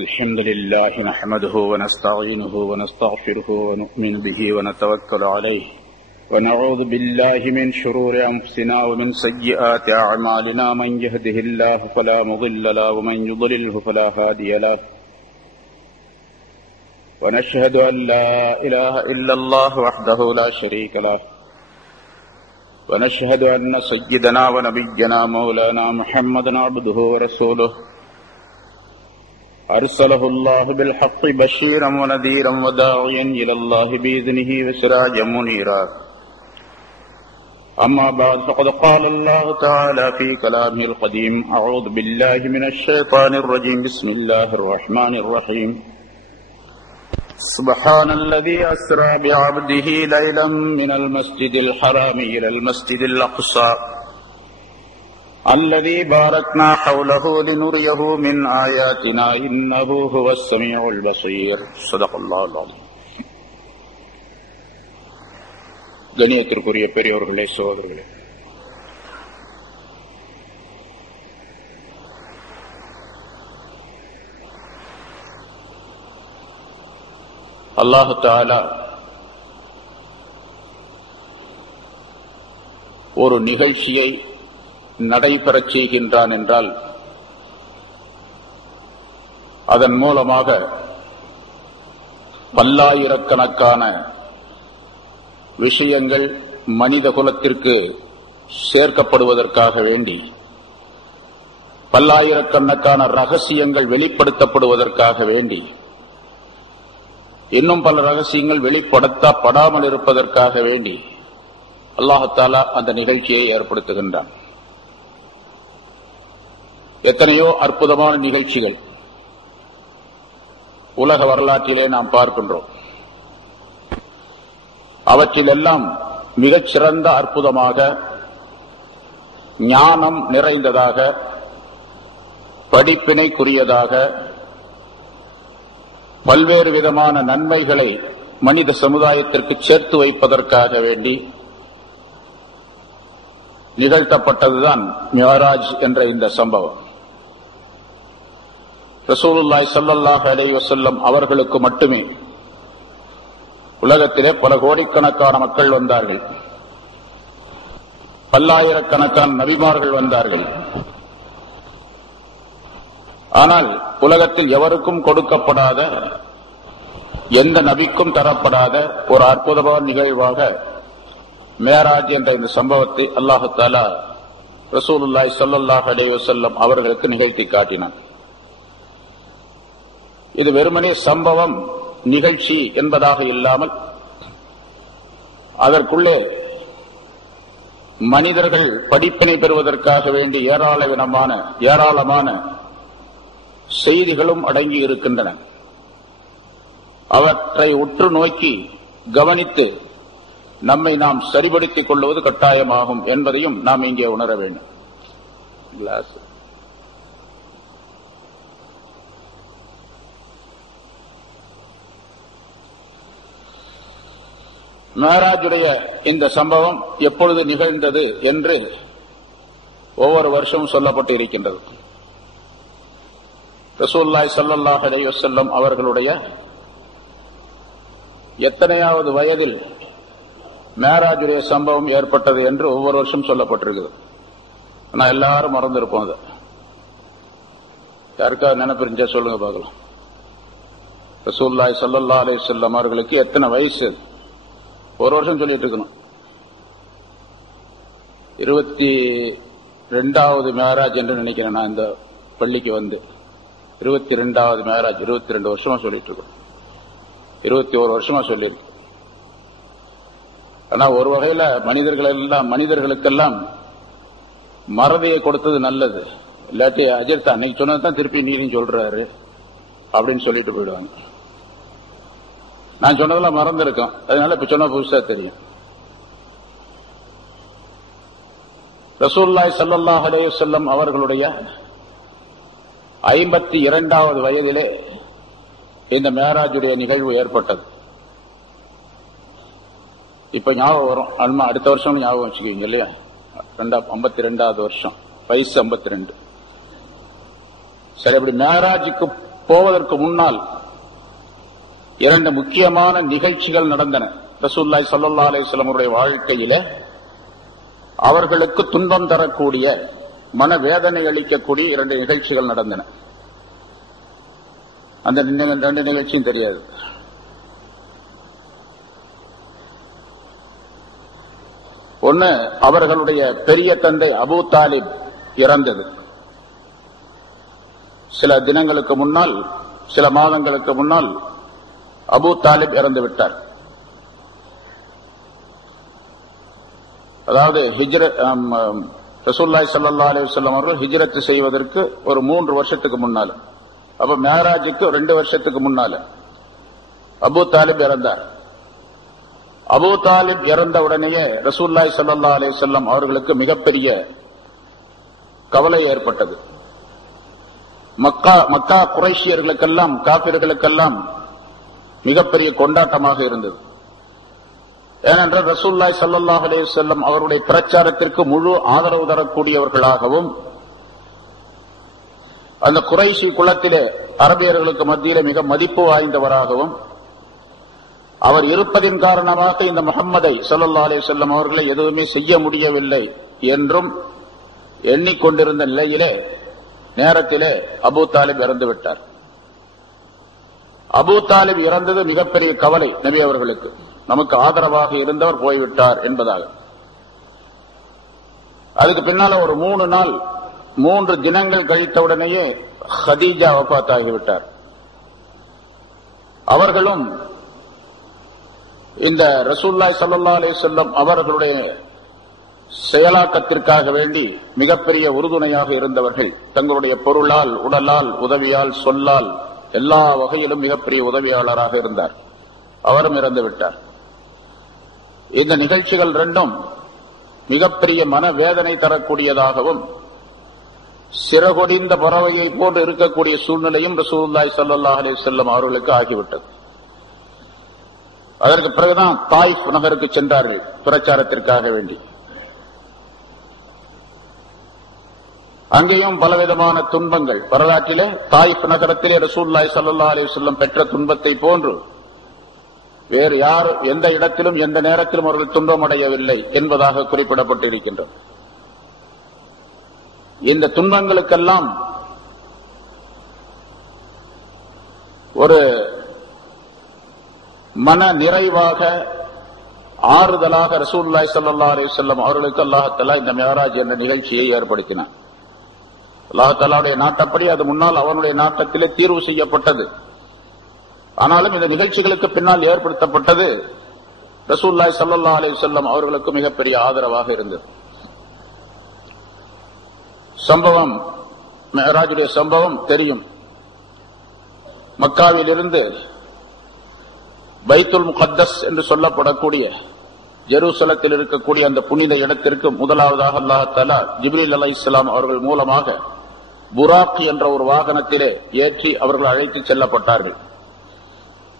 الحمد لله نحمده ونستعينه ونستغفره ونؤمن به ونتوكل عليه ونعوذ بالله من شرور أنفسنا ومن سيئات أعمالنا من يهده الله فلا مضل له ومن يضلله فلا هادي له ونشهد أن لا إله إلا الله وحده لا شريك له ونشهد أن سيدنا ونبينا مولانا محمدا عبده ورسوله أرسله الله بالحق بشيرا ونذيرا وداعيا إلى الله بإذنه وسراجا منيرا أما بعد فقد قال الله تعالى في كلامه القديم أعوذ بالله من الشيطان الرجيم بسم الله الرحمن الرحيم سبحان الذي أسرى بعبده ليلا من المسجد الحرام إلى المسجد الأقصى الذي باركنا حوله لنريه من آياتنا إنه هو السميع البصير صدق الله العظيم. கண்ணியத்திற்குரிய பெரியோர்களே, சகோதரர்களே, அல்லாஹு தஆலா ஒரு நிகழ்ச்சியை நடைபெறச் செய்கின்றான் என்றால் அதன் மூலமாக பல்லாயிரக்கணக்கான விஷயங்கள் மனித குலத்திற்கு சேர்க்கப்படுவதற்காக வேண்டி, பல்லாயிரக்கணக்கான ரகசியங்கள் வெளிப்படுத்தப்படுவதற்காக வேண்டி, இன்னும் பல ரகசியங்கள் வெளிப்படுத்தப்படாமல் இருப்பதற்காக வேண்டி அல்லாஹ் தஆலா அந்த நிகழ்ச்சியை ஏற்படுத்துகின்றான். எத்தனையோ அற்புதமான நிகழ்ச்சிகள் உலக வரலாற்றிலே நாம் பார்க்கின்றோம். அவற்றிலெல்லாம் மிகச்சிறந்த அற்புதமாக, ஞானம் நிறைந்ததாக, படிப்பினைக்குரியதாக, பல்வேறு விதமான நன்மைகளை மனித சமுதாயத்திற்கு சேர்த்து வைப்பதற்காக வேண்டி நிகழ்த்தப்பட்டதுதான் மிஅராஜ் என்ற இந்த சம்பவம். ரசூலுல்லாஹி ஸல்லல்லாஹு அலைஹி வஸல்லம் அவர்களுக்கு மட்டுமே உலகத்திலே பல கோடிக்கணக்கான மக்கள் வந்தார்கள், பல்லாயிரக்கணக்கான நபிமார்கள் வந்தார்கள். ஆனால் உலகத்தில் எவருக்கும் கொடுக்கப்படாத, எந்த நபிக்கும் தரப்படாத ஒரு அற்புதமான நிகழ்வாக மிஅராஜ் என்ற இந்த சம்பவத்தை அல்லாஹ் தஆலா ரசூலுல்லாஹி ஸல்லல்லாஹு அலைஹி வஸல்லம் அவர்களுக்கு நிகழ்த்தி காட்டினான். இது வெறுமனே சம்பவம், நிகழ்ச்சி என்பதாக இல்லாமல் அதற்குள்ளே மனிதர்கள் படிப்பினை பெறுவதற்காக வேண்டி ஏராளமான செய்திகளும் அடங்கி இருக்கின்றன. அவற்றை உற்று நோக்கி கவனித்து நம்மை நாம் சரிபடுத்திக் கொள்வது கட்டாயமாகும் என்பதையும் நாம் இங்கே உணர வேண்டும். மிஅராஜுடைய இந்த சம்பவம் எப்பொழுது நிகழ்ந்தது என்று ஒவ்வொரு வருஷமும் சொல்லப்பட்டு இருக்கின்றது. ரசூலுல்லாஹி ஸல்லல்லாஹு அலைஹி வஸல்லம் அவர்களுடைய எத்தனையாவது வயதில் மிஅராஜுடைய சம்பவம் ஏற்பட்டது என்று ஒவ்வொரு வருஷம் சொல்லப்பட்டிருக்குது. ஆனா எல்லாரும் மறந்திருப்போம். அதை யாருக்காவது நினைப்பிருந்தா சொல்லுங்க பார்க்கலாம். ரசூலுல்லாஹி ஸல்லல்லாஹு அலைஹி வஸல்லம் அவர்களுக்கு எத்தனை வயசு? ஒரு வருஷம் சொல்லிட்டு இருக்கணும். 22வது மிஅராஜ் என்று நினைக்கிறேன். நான் இந்த பள்ளிக்கு வந்து 22வது மிஅராஜ், 22 வருஷமா சொல்லிட்டு இருக்கோம். 21 வருஷமா சொல்லியிருக்கு. ஆனா ஒரு வகையில மனிதர்களுக்கெல்லாம் மறதியை கொடுத்தது நல்லது. இல்லாட்டி அஜர்த்தா அன்னைக்கு சொன்னதுதான் திருப்பி நீரும் சொல்றாரு அப்படின்னு சொல்லிட்டு போயிடுவாங்க. நான் சொன்னதெல்லாம் மறந்துருக்கோம், அதனால இப்ப சொன்ன புதுசா தெரியும். ரசூலுல்லாஹி ஸல்லல்லாஹு அலைஹி வஸல்லம் அவர்களுடைய 52வது வயதிலே இந்த மிஅராஜுடைய நிகழ்வு ஏற்பட்டது. இப்ப ஞாபகம் வரும். அல்மா அடுத்த வருஷம் ஞாபகம் வச்சுக்குவீங்க இல்லையா? 52வது வருஷம், வயசு 52. சரி, அப்படி மிஅராஜுக்கு போவதற்கு முன்னால் இரண்டு முக்கியமான நிகழ்ச்சிகள் நடந்தன. ரசூலுல்லாஹி ஸல்லல்லாஹு அலைஹி வஸல்லம் அவருடைய வாழ்க்கையிலே அவர்களுக்கு துன்பம் தரக்கூடிய, மனவேதனை அளிக்கக்கூடிய இரண்டு நிகழ்ச்சிகள் நடந்தன. அந்த ரெண்டு நிகழ்ச்சியும் தெரியாது. ஒன்னு, அவர்களுடைய பெரிய தந்தை அபூ தாலிப் இறந்தது. சில தினங்களுக்கு முன்னால், சில மாதங்களுக்கு முன்னால் அபூ தாலிப் இறந்து விட்டார். அதாவது ரசூலுல்லாஹி ஸல்லல்லாஹு அலைஹி வஸல்லம் அவர்கள் ஹிஜ்ரத் செய்வதற்கு ஒரு 3 வருஷத்துக்கு முன்னால, அப்ப மேராஜுக்கு 2 வருஷத்துக்கு முன்னால அபூ தாலிப் இறந்தார். அபூ தாலிப் இறந்த உடனேயே ரசூலுல்லாஹி ஸல்லல்லாஹு அலைஹி வஸல்லம் அவர்களுக்கு மிகப்பெரிய கவலை ஏற்பட்டது. மக்கா குறைஷியர்களுக்கெல்லாம், காபிர்களுக்கெல்லாம் மிகப்பெரிய கொண்டாட்டமாக இருந்தது. ஏனென்றால் ரசூலுல்லாஹி ஸல்லல்லாஹு அலைஹி வஸல்லம் அவருடைய பிரச்சாரத்திற்கு முழு ஆதரவு தரக்கூடியவர்களாகவும், அந்த குறைஷி குலத்திலே அரபியர்களுக்கு மத்தியிலே மிக மதிப்பு வாய்ந்தவராகவும் அவர் இருப்பதின் காரணமாக இந்த முஹம்மதை ஸல்லல்லாஹு அலைஹி வஸல்லம் அவர்களை எதுவுமே செய்ய முடியவில்லை என்றும் எண்ணிக்கொண்டிருந்த நிலையிலே நேரத்திலே அபூ தாலிப் இறந்து விட்டார். அபூ தாலிப் இறந்தது மிகப்பெரிய கவலை நபி அவர்களுக்கு. நமக்கு ஆதரவாக இருந்தவர் போய்விட்டார் என்பதாக. அதுக்கு பின்னால ஒரு 3 தினங்கள் கழித்தவுடனேயே ஹதீஜா வஃபாத் ஆகிவிட்டார். அவர்களும் இந்த ரசூலுல்லாஹி ஸல்லல்லாஹு அலைஹி வஸல்லம் அவர்களுடைய செயலாக்கத்திற்காக வேண்டி மிகப்பெரிய உறுதுணையாக இருந்தவர்கள். தங்களுடைய பொருளால், உடலால், உதவியால், சொல்லால், எல்லா வகையிலும் மிகப்பெரிய உதவியாளராக இருந்தார். அவரும் இறந்து விட்டார். இந்த நிகழ்ச்சிகள் ரெண்டும் மிகப்பெரிய மனவேதனை தரக்கூடியதாகவும், சிறகொடிந்த பறவையை போன்று இருக்கக்கூடிய சூழ்நிலையும் ரசூலுல்லாஹி ஸல்லல்லாஹு அலைஹி வஸல்லம் அவர்களுக்கு ஆகிவிட்டது. அதற்கு பிறகுதான் தாயிஃப் நகருக்கு சென்றார்கள் பிரச்சாரத்திற்காக வேண்டி. அங்கேயும் பலவிதமான துன்பங்கள். வரலாற்றிலே தாயிஃப் நகரத்திலே ரசூலுல்லாஹி ஸல்லல்லாஹு அலைஹி வஸல்லம் பெற்ற துன்பத்தை போன்று வேறு யார் எந்த இடத்திலும் எந்த நேரத்திலும் அவர்கள் துன்பமடையவில்லை என்பதாக குறிப்பிடப்பட்டிருக்கின்றது. இந்த துன்பங்களுக்கெல்லாம் ஒரு மன நிறைவாக, ஆறுதலாக ரசூலுல்லாஹி ஸல்லல்லாஹு அலைஹி வஸல்லம் அவர்களுக்கு அல்லாஹ் தஆலா இந்த மிஅராஜ் என்ற நிகழ்ச்சியை ஏற்படுத்தினார். அல்லாஹ் தஆலாவுடைய நாட்டப்படி அது முன்னால் அவனுடைய நாட்டத்திலே தீர்வு செய்யப்பட்டது. ஆனாலும் இந்த நிகழ்ச்சிகளுக்கு பின்னால் ஏற்படுத்தப்பட்டது ரசூலுல்லாஹி ஸல்லல்லாஹு அலைஹி வஸல்லம் அவர்களுக்கு மிகப்பெரிய ஆதரவாக இருந்தது. சம்பவம், மிஅராஜுடைய சம்பவம் தெரியும். மக்காவில் இருந்து பைத்துல் முகத்தஸ் என்று சொல்லப்படக்கூடிய ஜெருசலத்தில் இருக்கக்கூடிய அந்த புனித இடத்திற்கு முதலாவதாக அல்லாஹ் தஆலா ஜிப்ரீல் அலைஹிஸ்ஸலாம் அவர்கள் மூலமாக புராக் என்ற ஒரு வாகனத்திலே ஏற்றி அவர்கள் அழைத்து செல்லப்பட்டார்கள்.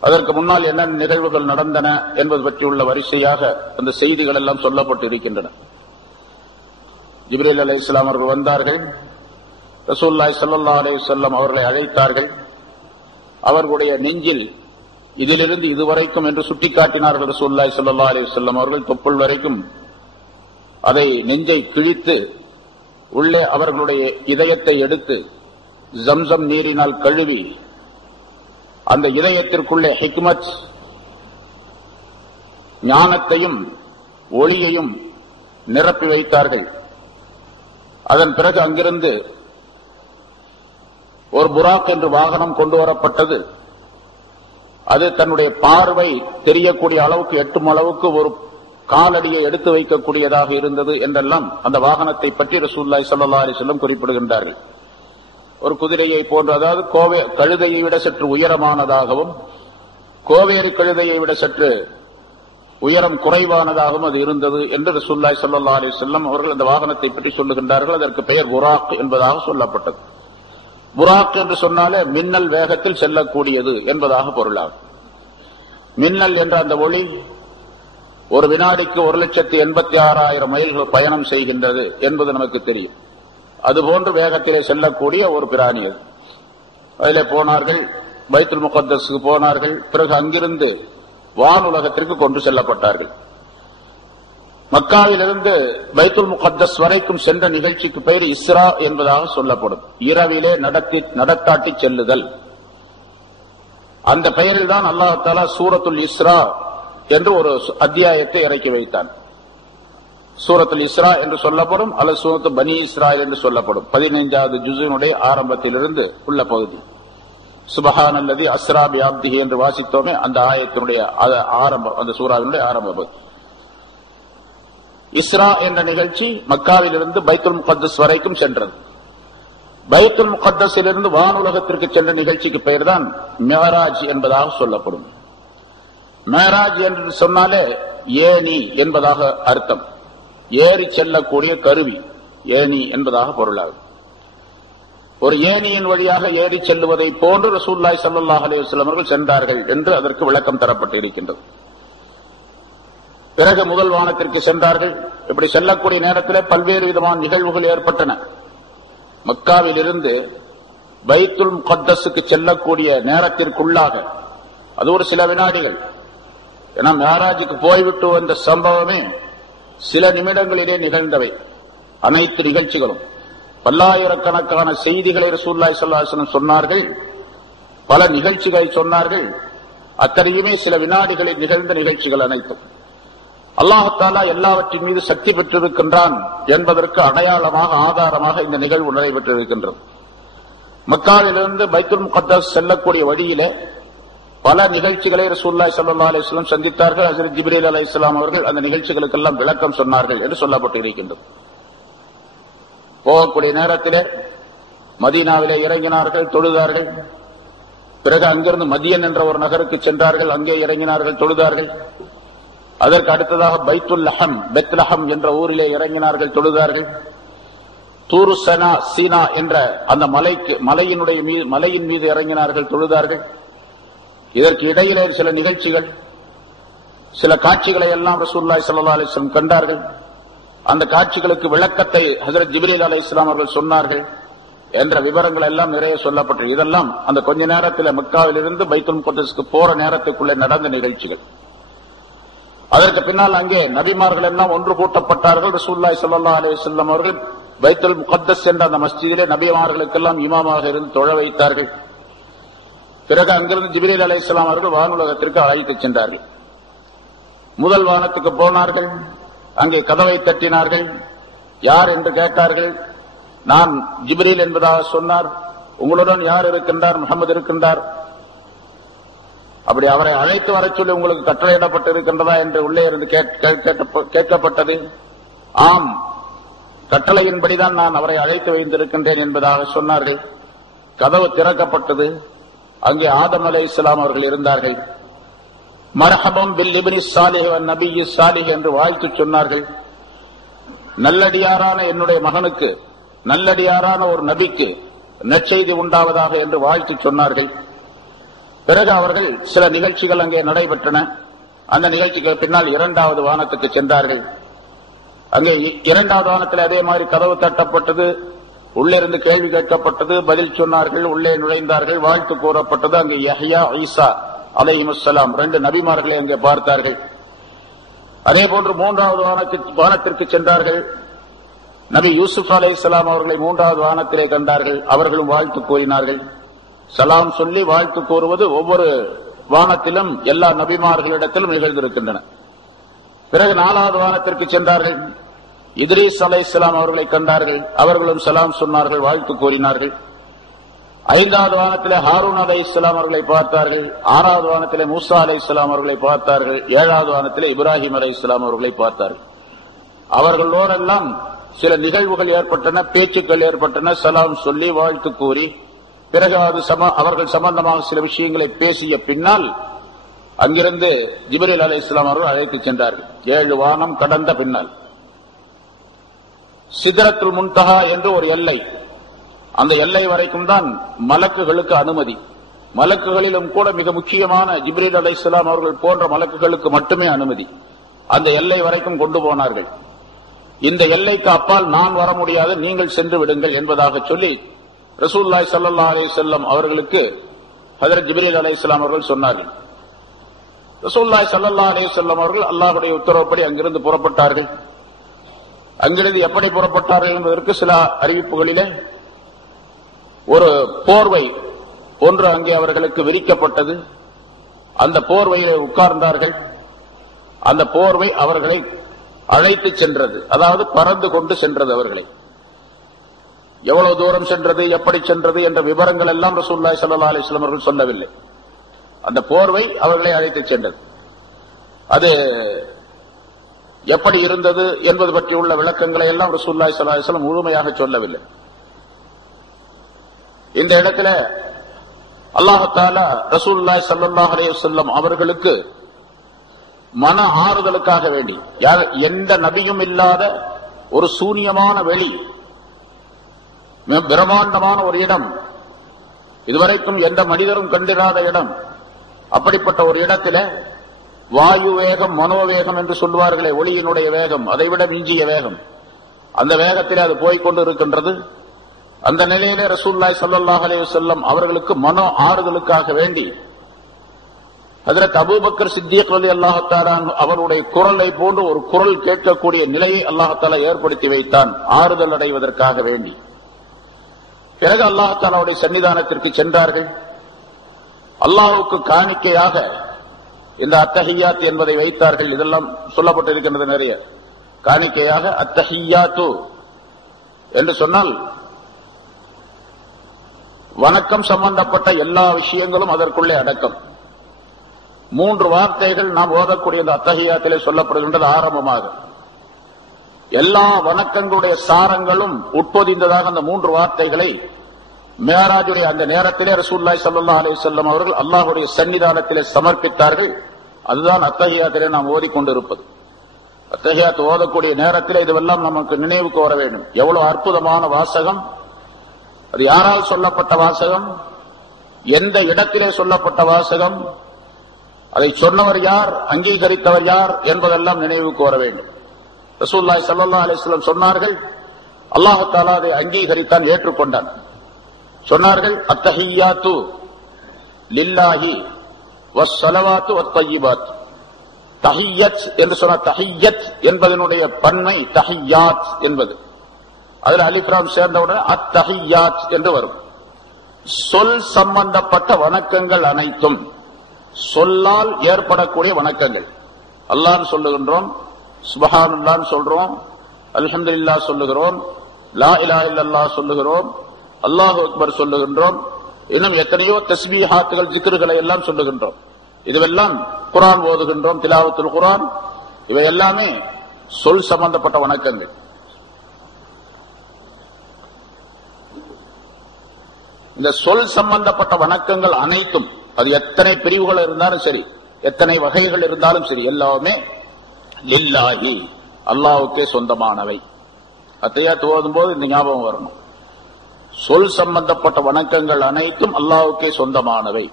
அதற்கு முன்னால் என்ன நிகழ்வுகள் நடந்தன என்பது பற்றியுள்ள வரிசையாக அந்த செய்திகள் எல்லாம் சொல்லப்பட்டு இருக்கின்றன. ஜிப்ரீல் அலைஹிஸ்ஸலாம் அவர்கள் வந்தார்கள். ரசூலுல்லாஹி ஸல்லல்லாஹு அலைஹி வஸல்லம் அவர்களை அழைத்தார்கள். அவர்களுடைய நெஞ்சில் இதிலிருந்து இதுவரைக்கும் என்று சுட்டிக்காட்டினார்கள் ரசூலுல்லாஹி ஸல்லல்லாஹு அலைஹி வஸல்லம் அவர்கள். தொப்புள் வரைக்கும் அதை நெஞ்சை கிழித்து உள்ளே அவர்களுடைய இதயத்தை எடுத்து ஜம்சம் நீரினால் கழுவி அந்த இதயத்திற்குள்ளே ஹிக்மத், ஞானத்தையும் ஒளியையும் நிரப்பி வைத்தார்கள். அதன் பிறகு அங்கிருந்து ஒரு புராக் என்று வாகனம் கொண்டு வரப்பட்டது. அது தன்னுடைய பார்வை தெரியக்கூடிய அளவுக்கு, எட்டும் அளவுக்கு ஒரு காலடியை எடுத்து வைக்கக்கூடியதாக இருந்தது என்றெல்லாம் அந்த வாகனத்தை பற்றி ரசூலுல்லாஹி ஸல்லல்லாஹு அலைஹி வஸல்லம் குறிப்பிடுகின்றார்கள். ஒரு குதிரையை போன்று, அதாவது கழுதையை விட சற்று உயரமானதாகவும், கோவேறு கழுதையை விட சற்று உயரம் குறைவானதாகவும் அது இருந்தது என்று ரசூலுல்லாஹி ஸல்லல்லாஹு அலைஹி வஸல்லம் அவர்கள் அந்த வாகனத்தை பற்றி சொல்லுகின்றார்கள். அதற்கு பெயர் புராக் என்பதாக சொல்லப்பட்டது. புராக் என்று சொன்னாலே மின்னல் வேகத்தில் செல்லக்கூடியது என்பதாக பொருளாகும். மின்னல் என்ற அந்த ஒளி ஒரு வினாடிக்கு 1,86,000 மைல்கள் பயணம் செய்கின்றது என்பது நமக்கு தெரியும். அதுபோன்று வேகத்திலே செல்லக்கூடிய ஒரு பிராணி அது. அதிலே போனார்கள், பைத்துல் முகத்தஸுக்கு போனார்கள். பிறகு அங்கிருந்து வானுலகத்திற்கு கொண்டு செல்லப்பட்டார்கள். மக்காவிலிருந்து பைத்துல் முகத்தஸ் வரைக்கும் சென்ற நிகழ்ச்சிக்கு பெயர் இஸ்ரா என்பதாக சொல்லப்படும். இரவிலே நடத்தாட்டி செல்லுதல். அந்த பெயரில் தான் அல்லாஹ் தஆலா சூரத்துல் இஸ்ரா என்று ஒரு அத்தியாயத்தை இறக்கி வைத்தான். சூரத்துல் இஸ்ரா என்று சொல்லப்படும், அல்லது சூரத்து பனி இஸ்ராயில் என்று சொல்லப்படும். 15வது ஜுஸினுடைய ஆரம்பத்திலிருந்து உள்ள பகுதி. சுப்ஹானல்லதி அஸ்ரா பி அப்திஹி என்று வாசித்தோமே, அந்த ஆயத்தினுடைய ஆரம்பம், அந்த சூராவினுடைய ஆரம்பம். இஸ்ரா என்ற நிகழ்ச்சி மக்காவிலிருந்து பைத்துல் முகத்தஸ் வரைக்கும் சென்றது. பைத்துல் முகத்தஸிலிருந்து வானுலகத்திற்கு சென்ற நிகழ்ச்சிக்கு பெயர் தான் மேராஜ் என்பதாக சொல்லப்படும். மேராஜ் என்று சொன்னாலே ஏணி என்பதாக அர்த்தம். ஏறி செல்லக்கூடிய கருவி, ஏணி என்பதாக பொருளாகும். ஒரு ஏணியின் வழியாக ஏறி செல்லுவதை போன்று ரசூலுல்லாஹி ஸல்லல்லாஹு அலைஹி வஸல்லம் அவர்கள் சென்றார்கள் என்று அதற்கு விளக்கம் தரப்பட்டு இருக்கின்றது. பிறகு முதல் வானத்திற்கு சென்றார்கள். இப்படி செல்லக்கூடிய நேரத்தில் பல்வேறு விதமான நிகழ்வுகள் ஏற்பட்டன. மக்காவில் இருந்து பைத்துல் முகத்தஸுக்கு செல்லக்கூடிய நேரத்திற்குள்ளாக, அது ஒரு சில வினாடிகள். ஏன்னா மேராஜுக்கு போய்விட்டு வந்த சம்பவமே சில நிமிடங்களிலே நிகழ்ந்தவை. அனைத்து நிகழ்ச்சிகளும் பல்லாயிரக்கணக்கான செய்திகளை ரசூலுல்லாஹி ஸல்லல்லாஹு அலைஹி வஸல்லம் சொன்னார்கள். பல நிகழ்ச்சிகளை சொன்னார்கள். அத்தனையுமே சில வினாடிகளில் நிகழ்ந்த நிகழ்ச்சிகள் அனைத்தும். அல்லாஹ் தஆலா எல்லாவற்றின் மீது சக்தி பெற்றிருக்கின்றான் என்பதற்கு அடையாளமாக, ஆதாரமாக இந்த நிகழ்வு நடைபெற்றிருக்கின்றது. மக்காவிலிருந்து பைத்துல் முகத்தஸ் செல்லக்கூடிய வழியிலே பல நிகழ்ச்சிகளை ரசூலுல்லாஹி ஸல்லல்லாஹு அலைஹி வஸல்லம் சந்தித்தார்கள். ஹஜ்ரத் ஜிப்ரீல் அலைஹிஸ்ஸலாம் அவர்கள் அந்த நிகழ்ச்சிகளுக்கெல்லாம் விளக்கம் சொன்னார்கள் என்று சொல்லப்பட்டு இருக்கின்றது. போகக்கூடிய நேரத்திலே மதீனாவிலே இறங்கினார்கள், தொழுதார்கள். பிறகு அங்கிருந்து மதியன் என்ற ஒரு நகருக்கு சென்றார்கள், அங்கே இறங்கினார்கள், தொழுதார்கள். அதற்கு அடுத்ததாக பைத்துல் லஹம், பெத்லஹம் என்ற ஊரிலே இறங்கினார்கள், தொழுதார்கள். தூரு சீனா என்ற அந்த மலையின் மீது இறங்கினார்கள், தொழுதார்கள். இதற்கு இடையிலே சில நிகழ்ச்சிகள், சில காட்சிகளை எல்லாம் ரசூலுல்லாஹி ஸல்லல்லாஹு அலைஹி வஸல்லம் கண்டார்கள். அந்த காட்சிகளுக்கு விளக்கத்தை ஹஜ்ரத் ஜிப்ரீல் அலைஹிஸ்ஸலாம் அவர்கள் சொன்னார்கள் என்ற விவரங்கள் எல்லாம் நிறைய சொல்லப்பட்டது. இதெல்லாம் அந்த கொஞ்ச நேரத்தில் மக்காவில் இருந்து பைத்துல் முகத்தஸுக்கு போற நேரத்துக்குள்ளே நடந்த நிகழ்ச்சிகள். அதற்கு பின்னால் அங்கே நபிமார்கள் எல்லாம் ஒன்று கூட்டப்பட்டார்கள். ரசூலுல்லாஹி ஸல்லல்லாஹு அலைஹி வஸல்லம் அவர்கள் பைத்துல் முகத்தஸ் என்ற அந்த மஸ்ஜிதிலே நபிமார்களுக்கெல்லாம் இமாமாக இருந்து தொழ வைத்தார்கள். பிறகு அங்கிருந்து ஜிப்ரீல் அலைஹிஸ்ஸலாம் அவர்கள் வானுலகத்திற்கு அழைத்து சென்றார்கள். முதல் வானத்துக்கு போனார்கள். அங்கே கதவை தட்டினார்கள். யார் என்று கேட்டார்கள். நான் ஜிப்ரீல் என்பதாக சொன்னார். உங்களுடன் யார் இருக்கின்றார்? முஹம்மது இருக்கின்றார். அப்படி அவரை அழைத்து வர சொல்லி உங்களுக்கு கட்டளையிடப்பட்டு இருக்கின்றதா என்று உள்ளே இருந்து கேட்கப்பட்டது. ஆம், கட்டளையின்படிதான் நான் அவரை அழைத்து வைத்திருக்கின்றேன் என்பதாக சொன்னார்கள். கதவு திறக்கப்பட்டது. அங்கே ஆதம் அலைஹிஸ்ஸலாம் அவர்கள் இருந்தார்கள். மர்ஹபம் பில் இப்னி ஸாலிஹ் வன் நபிய்யி ஸாலிஹ் என்று வாழ்த்து சொன்னார்கள். நல்லடியாரான என்னுடைய மகனுக்கு, நல்லடியாரான ஒரு நபிக்கு நற்செய்தி உண்டாவதாக என்று வாழ்த்து சொன்னார்கள். பிறகு அவர்கள் சில நிகழ்ச்சிகள் அங்கே நடைபெற்றன. அந்த நிகழ்ச்சிகள் பின்னால் இரண்டாவது வானத்துக்கு சென்றார்கள். அங்கே இரண்டாவது வானத்தில் அதே மாதிரி கதவு தட்டப்பட்டது. உள்ளிருந்து கேள்வி கேட்கப்பட்டது. பதில் சொன்னார்கள். உள்ளே நுழைந்தார்கள். வாழ்த்து கூறப்பட்டது. அங்கே யஹ்யா, ஈசா அலைஹிமுஸ்ஸலாம் 2 நபிமார்களை அங்கே பார்த்தார்கள். அதே போன்று மூன்றாவது வானத்திற்கு சென்றார்கள். நபி யூசுப் அலைஹிஸ்ஸலாம் அவர்களை மூன்றாவது வானத்திலே கண்டார்கள். அவர்களும் வாழ்த்து கூறினார்கள். சலாம் சொல்லி வாழ்த்து கூறுவது ஒவ்வொரு வானத்திலும் எல்லா நபிமார்களிடத்திலும் நிகழ்ந்திருக்கின்றன. பிறகு 4வது வானத்திற்கு சென்றார்கள். இத்ரீஸ் அலைஹிஸ்ஸலாம் அவர்களை கண்டார்கள். அவர்களும் சலாம் சொன்னார்கள், வாழ்த்து கூறினார்கள். 5வது வானத்திலே ஹாரூன் அலைஹிஸ்ஸலாம் அவர்களை பார்த்தார்கள். 6வது வானத்திலே மூசா அலைஹிஸ்ஸலாம் அவர்களை பார்த்தார்கள். 7வது வானத்திலே இப்ராஹிம் அலைஹிஸ்ஸலாம் அவர்களை பார்த்தார்கள். அவர்களோடெல்லாம் சில நிகழ்வுகள் ஏற்பட்டன, பேச்சுக்கள் ஏற்பட்டன. சலாம் சொல்லி வாழ்த்து கூறி பிறகு அவர்கள் சம்பந்தமாக சில விஷயங்களை பேசிய பின்னால் அங்கிருந்து ஜிப்ரீல் அலைஹிஸ்ஸலாம் அவர்கள் அழைத்து சென்றார்கள். 7 வானம் கடந்த பின்னால் சிதரத்துல் முன்தஹா என்று ஒரு எல்லை, அந்த எல்லை வரைக்கும் தான் மலக்குகளுக்கு அனுமதி. மலக்குகளிலும் கூட மிக முக்கியமான ஜிப்ரீல் அலைஹிஸ்ஸலாம் அவர்கள் போன்ற மலக்குகளுக்கு மட்டுமே அனுமதி. அந்த எல்லை வரைக்கும் கொண்டு போனார்கள். இந்த எல்லைக்கு அப்பால் நான் வர முடியாது, நீங்கள் சென்று விடுங்கள் என்பதாக சொல்லி ரசூலுல்லாஹி ஸல்லல்லாஹு அலைஹி வஸல்லம் அவர்களுக்கு ஹஜ்ரத் ஜிப்ரீல் அலைஹிஸ்ஸலாம் அவர்கள் சொன்னார்கள். ரசூலுல்லாஹி ஸல்லல்லாஹு அலைஹி வஸல்லம் அவர்கள் அல்லாஹ்வுடைய உத்தரவுப்படி அங்கிருந்து புறப்பட்டார்கள். அங்கிருந்து எப்படி புறப்பட்டார்கள் என்பதற்கு சில அறிவிப்புகளிலே ஒரு போர்வை ஒன்று அங்கே அவர்களுக்கு விரிக்கப்பட்டது. அந்த போர்வையிலே உட்கார்ந்தார்கள். அந்த போர்வை அவர்களை அழைத்து சென்றது, அதாவது பறந்து கொண்டு சென்றது. அவர்களை எவ்வளவு தூரம் சென்றது, எப்படி சென்றது என்ற விவரங்கள் எல்லாம் ரசூலுல்லாஹி ஸல்லல்லாஹு அலைஹி வஸல்லம் அவர்கள் சொல்லவில்லை. அந்த போர்வை அவர்களை அழைத்து சென்றது. அது எப்படி இருந்தது என்பது பற்றி உள்ள விளக்கங்களை எல்லாம் ரசூலுல்லாஹி ஸல்லல்லாஹு அலைஹி வஸல்லம் முழுமையாக சொல்லவில்லை. இந்த இடத்துல அல்லாஹ் தஆலா ரசூலுல்லாஹி ஸல்லல்லாஹு அலைஹி வஸல்லம் அவர்களுக்கு மன ஆறுதலுக்காக வேண்டி, எந்த நபியும் இல்லாத ஒரு சூனியமான வெளி, பிரம்மாண்டமான ஒரு இடம், இதுவரைக்கும் எந்த மனிதரும் கண்டிராத இடம், அப்படிப்பட்ட ஒரு இடத்துல வாயு வேகம், மனோவேகம் என்று சொல்வார்களே, ஒளியினுடைய வேகம், அதைவிட மிஞ்சிய வேகம், அந்த வேகத்திலே அது போய்கொண்டு இருக்கின்றது. அந்த நிலையிலே ரசூலுல்லாஹி ஸல்லல்லாஹு அலைஹி வஸல்லம் அவர்களுக்கு மனோ ஆறுதலுக்காக வேண்டி ஹஜ்ரத் அபூபக்கர் சித்திக் ரலியல்லாஹு தஆலா அவருடைய குரலை போன்று ஒரு குரல் கேட்கக்கூடிய நிலையை அல்லாஹ் தஆலா ஏற்படுத்தி வைத்தான், ஆறுதல் அடைவதற்காக வேண்டி. பிறகு அல்லாஹ் தஆலாவுடைய சன்னிதானத்திற்கு சென்றார்கள். அல்லாஹ்வுக்கு காணிக்கையாக இந்த அத்தஹியாத் என்பதை வைத்தார்கள். இதெல்லாம் சொல்லப்பட்டிருக்கின்றது நிறைய. காணிக்கையாக அத்தஹியாத்து என்று சொன்னால் வணக்கம் சம்பந்தப்பட்ட எல்லா விஷயங்களும் அதற்குள்ளே அடக்கம். 3 வார்த்தைகள் நாம் ஓதக்கூடிய இந்த அத்தஹியாத்திலே சொல்லப்படுகின்றது. ஆரம்பமாக எல்லா வணக்கங்களுடைய சாரங்களும் உட்பொதிந்ததாக அந்த 3 வார்த்தைகளை மேராஜுடைய அந்த நேரத்திலே ரசூலுல்லாஹி ஸல்லல்லாஹு அலைஹி வஸல்லம் அவர்கள் அல்லாஹ்வுடைய சன்னிதானத்திலே சமர்ப்பித்தார்கள். அதுதான் அத்தஹியாத்திலே நாம் ஓதிக்கொண்டிருப்பது. அத்தஹியாத் ஓதக்கூடிய நேரத்திலே இதுவெல்லாம் நமக்கு நினைவுக்கு வர வேண்டும். எவ்வளவு அற்புதமான வாசகம், அது யாரால் சொல்லப்பட்ட வாசகம், எந்த இடத்திலே சொல்லப்பட்ட வாசகம், அதை சொன்னவர் யார், அங்கீகரித்தவர் யார் என்பதெல்லாம் நினைவுக்கு வர வேண்டும். ரசூலுல்லாஹி ஸல்லல்லாஹு அலைஹி வஸல்லம் சொன்னார்கள், அல்லாஹ் தஆலா அதை அங்கீகரித்தான், ஏற்றுக்கொண்டான். சொன்னார்கள், அத்தஹியாத்து லில்லாஹி வஸ்ஸலவாத்து வத்தய்யிபாத். தஹியத் என்று சொன்ன தஹியத் என்பதனுடைய பன்மை தஹியாத் என்பது. அதில் அலிஃப்லாம் சேர்ந்தவுடன் அத்தஹியாத் என்று வரும். சொல் சம்பந்தப்பட்ட வணக்கங்கள் அனைத்தும், சொல்லால் ஏற்படக்கூடிய வணக்கங்கள். அல்லாஹ் சொல்லுகின்றோம், சுப்ஹானல்லாஹ் சொல்றோம், அல்ஹம்துலில்லாஹ் சொல்லுகிறோம், லா இலாஹா இல்லல்லாஹ் சொல்லுகிறோம், அல்லாஹு அக்பர் சொல்லுகின்றோம், இன்னும் எத்தனையோ தஸ்பீஹாத்துகள், ஜிக்ருகளை எல்லாம் சொல்லுகின்றோம். இதுவெல்லாம் குர்ஆன் ஓதுகின்றோம், திலாவத்துல் குர்ஆன், இவை எல்லாமே சொல் சம்பந்தப்பட்ட வணக்கங்கள். இந்த சொல் சம்பந்தப்பட்ட வணக்கங்கள் அனைத்தும், அது எத்தனை பிரிவுகள் இருந்தாலும் சரி, எத்தனை வகைகள் இருந்தாலும் சரி, எல்லாமே லில்லாஹி, அல்லாஹ்வுக்கே சொந்தமானவை. அத்தஹியாத் ஓதும் போது இந்த ஞாபகம் வரணும். சொல் சம்பந்தப்பட்ட வணக்கங்கள் அனைத்தும் அல்லாஹ்வுக்கே சொந்தமானவை.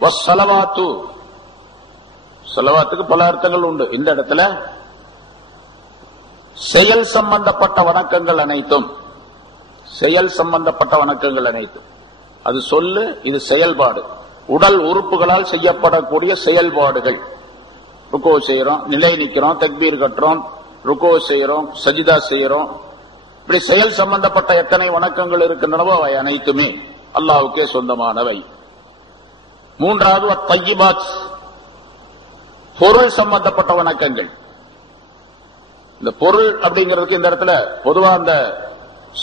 வஸ்ஸலவாத்து, ஸலவாத்துக்கு பல அர்த்தங்கள் உண்டு. இந்த இடத்துல செயல் சம்பந்தப்பட்ட வணக்கங்கள் அனைத்தும், செயல் சம்பந்தப்பட்ட வணக்கங்கள் அனைத்தும், அது சொல்லு, இது செயல்பாடு, உடல் உறுப்புகளால் செய்யப்படக்கூடிய செயல்பாடுகள். ருக்கோ செய்யறோம், நிலை நிக்கிறோம், தக்பீர் கட்டுறோம், ருக்கோ செய்யறோம், சஜிதா செய்யறோம், இப்படி செயல் சம்பந்தப்பட்ட எத்தனை வணக்கங்கள் இருக்கின்றனவோ அவை அனைத்துமே அல்லாஹ்வுக்கே சொந்தமானவை. மூன்றாவது அத்தய்யிபாத், பொருள் சம்பந்தப்பட்ட வணக்கங்கள். இந்த பொருள் அப்படிங்கிறதுக்கு இந்த இடத்துல பொதுவா அந்த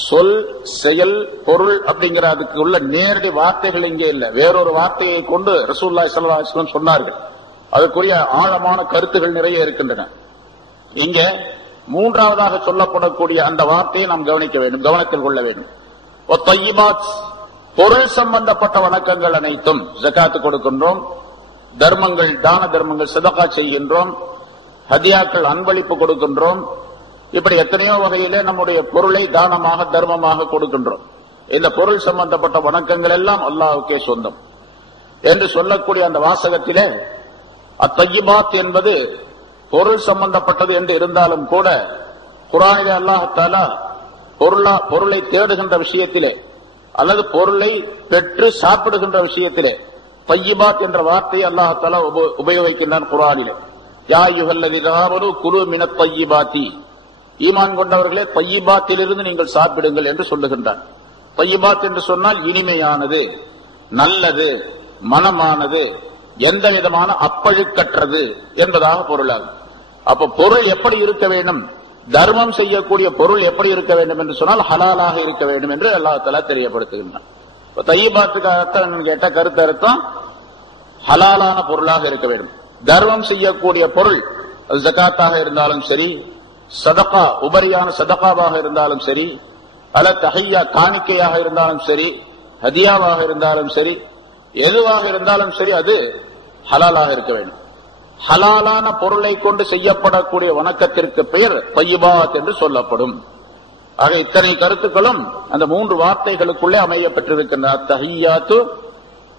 சொல், செயல், பொருள் அப்படிங்கிற அதுக்கு உள்ள நேரடி வார்த்தைகள் இங்கே இல்லை. வேறொரு வார்த்தையை கொண்டு ரசூலுல்லாஹி ஸல்லல்லாஹு அலைஹி வஸல்லம் சொன்னார்கள். அதுக்குரிய ஆழமான கருத்துகள் நிறைய இருக்கின்றன. இங்கே மூன்றாவதாக சொல்லப்படக்கூடிய அந்த வார்த்தையை நாம் கவனிக்க வேண்டும், கவனத்தில் கொள்ள வேண்டும். தய்யிபாத், பொருள் சம்பந்தப்பட்ட வணக்கங்கள் அனைத்தும், ஜகாத்து கொடுக்கின்றோம், தர்மங்கள், தான தர்மங்கள், சதகா செய்கின்றோம், ஹதியாக்கள், அன்பளிப்பு கொடுக்கின்றோம், இப்படி எத்தனையோ வகையிலே நம்முடைய பொருளை தானமாக, தர்மமாக கொடுக்கின்றோம். இந்த பொருள் சம்பந்தப்பட்ட வணக்கங்கள் எல்லாம் அல்லாஹ்வுக்கே சொந்தம் என்று சொல்லக்கூடிய அந்த வாசகத்திலே அத்தய்யிபாத் என்பது பொருள் சம்பந்தப்பட்டது என்று இருந்தாலும் கூட, குர்ஆனிலே அல்லாஹ் தஆலா பொருளை தேடுகின்ற விஷயத்திலே அல்லது பொருளை பெற்று சாப்பிடுகின்ற விஷயத்திலே தய்யிபாத் என்ற வார்த்தையை அல்லாஹ் தஆலா உபயோகிக்கின்றான் குர்ஆனிலே. யா அய்யுஹல்லதீன ஆமனூ குலூ மினத் தய்யிபாத்தி, ஈமான் கொண்டவர்களே தய்யிபாத்திலிருந்து நீங்கள் சாப்பிடுங்கள் என்று சொல்லுகின்றான். தய்யிபாத் என்று சொன்னால் இனிமையானது, நல்லது, மனமானது, எந்த விதமான அப்பழுக்கற்றது என்பதாக பொருளாகும். அப்ப பொருள் எப்படி இருக்க வேண்டும், தர்மம் செய்யக்கூடிய பொருள் எப்படி இருக்க வேண்டும் என்று சொன்னால் ஹலாலாக இருக்க வேண்டும் என்று அல்லாஹ் தஆலா தெரியப்படுத்துகின்றான். தய்யிபாத்துக்கு அர்த்தம் கேட்ட கருத்தர்த்தம் ஹலாலான பொருளாக இருக்க வேண்டும். தர்மம் செய்யக்கூடிய பொருள் ஜகாத்தாக இருந்தாலும் சரி, சதகா உபரியான சதகாவாக இருந்தாலும் சரி, அல்ல தஹியா காணிக்கையாக இருந்தாலும் சரி, ஹதியாவாக இருந்தாலும் சரி, எதுவாக இருந்தாலும் சரி அது ஹலாலாக இருக்க வேண்டும். ஹலாலான பொருளை கொண்டு செய்யப்படக்கூடிய வணக்கத்திற்கு பெயர் தய்யிபாத் என்று சொல்லப்படும். ஆக இத்தனை கருத்துக்களும் அந்த 3 வார்த்தைகளுக்குள்ளே அமைய பெற்றிருக்கின்றன. தஹியாத்து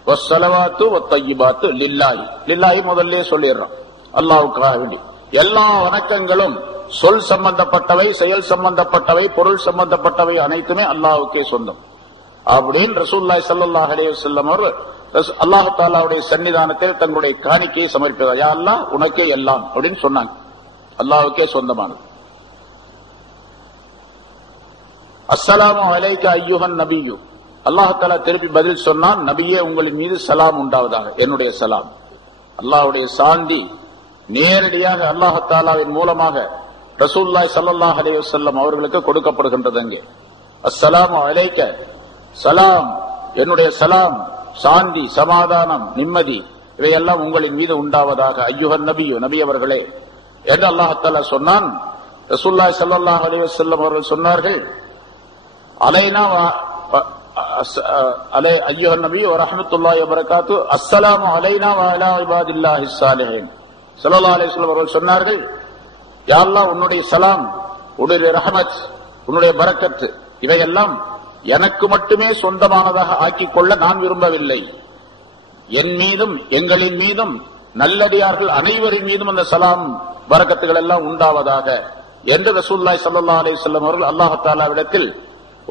வஸ்ஸலவாத்து வத்தய்யிபாத்து லில்லாஹி. லில்லாஹி முதல்ல சொல்லிடுறோம், அல்லாஹ்வுக்காக வேண்டி. எல்லா வணக்கங்களும் சொல் சம்பந்தப்பட்டவை, செயல் சம்பந்தப்பட்டவை, பொருள் சம்பந்தப்பட்டவை அனைத்துமே அல்லாஹ்வுக்கே சொந்தம் அப்படின்னு ரசூலுல்லாஹி ஸல்லல்லாஹு அலைஹி வஸல்லம் அவர்கள் அல்லாஹ் தஆலாவுடைய சன்னிதானத்தில் தங்களுடைய காணிக்கையை சமர்ப்பித்தார். யா அல்லாஹ் உனக்கே எல்லாம் அப்படின்னு சொன்னாங்க. அல்லாஹ்வுக்கே சொந்தமானது. அஸ்ஸலாமு அலைக்க அய்யுஹன் நபியு, அல்லாஹ் தஆலா திருப்பி பதில் சொன்னான், நபியே உங்களின் மீது சலாம் உண்டாவதாக, என்னுடைய சலாம். அல்லாஹ்வுடைய சாந்தி நேரடியாக அல்லாஹ் தஆலாவின் மூலமாக ரசூலுல்லாஹி ஸல்லல்லாஹு அலைஹி வஸல்லம் அவர்களுக்கு கொடுக்கப்படுகின்றது. அங்கே அஸ்ஸலாமு அலைக்க, சலாம், என்னுடைய சலாம், சாந்தி, சமாதானம், நிம்மதி இவையெல்லாம் உங்களின் மீது உண்டாவதாக, அய்யுஹன் நபியு, நபி அவர்களே என்று அல்லாஹ் தஆலா சொன்னான். ரசூலுல்லாஹி ஸல்லல்லாஹு அலைஹி வஸல்லம் அவர்கள் சொன்னார்கள், அலைனா அய்யுஹன் நபியு வ ரஹ்மத்துல்லாஹி வ பரகாத்து அஸ்ஸலாமு அலைனா வ அலா இபாதில்லாஹிஸ் ஸாலிஹீன். ஸல்லல்லாஹு அலைஹி வஸல்லம் அவர்கள் சொன்னார்கள், யா அல்லாஹ் உன்னுடைய சலாம், உன்னுடைய ரஹமத், உன்னுடைய பரக்கத் இவையெல்லாம் எனக்கு மட்டுமே சொந்தமானதாக ஆக்கிக் கொள்ள நான் விரும்பவில்லை. என் மீதும் எங்களின் மீதும் நல்லடியார்கள் அனைவரின் மீதும் அந்த சலாம் பரக்கத்துகள் எல்லாம் உண்டாவதாக என்று ரசூலுல்லாஹி ஸல்லல்லாஹு அலைஹி வஸல்லம் அவர்கள் அல்லாஹ் தஆலாவிடத்தில்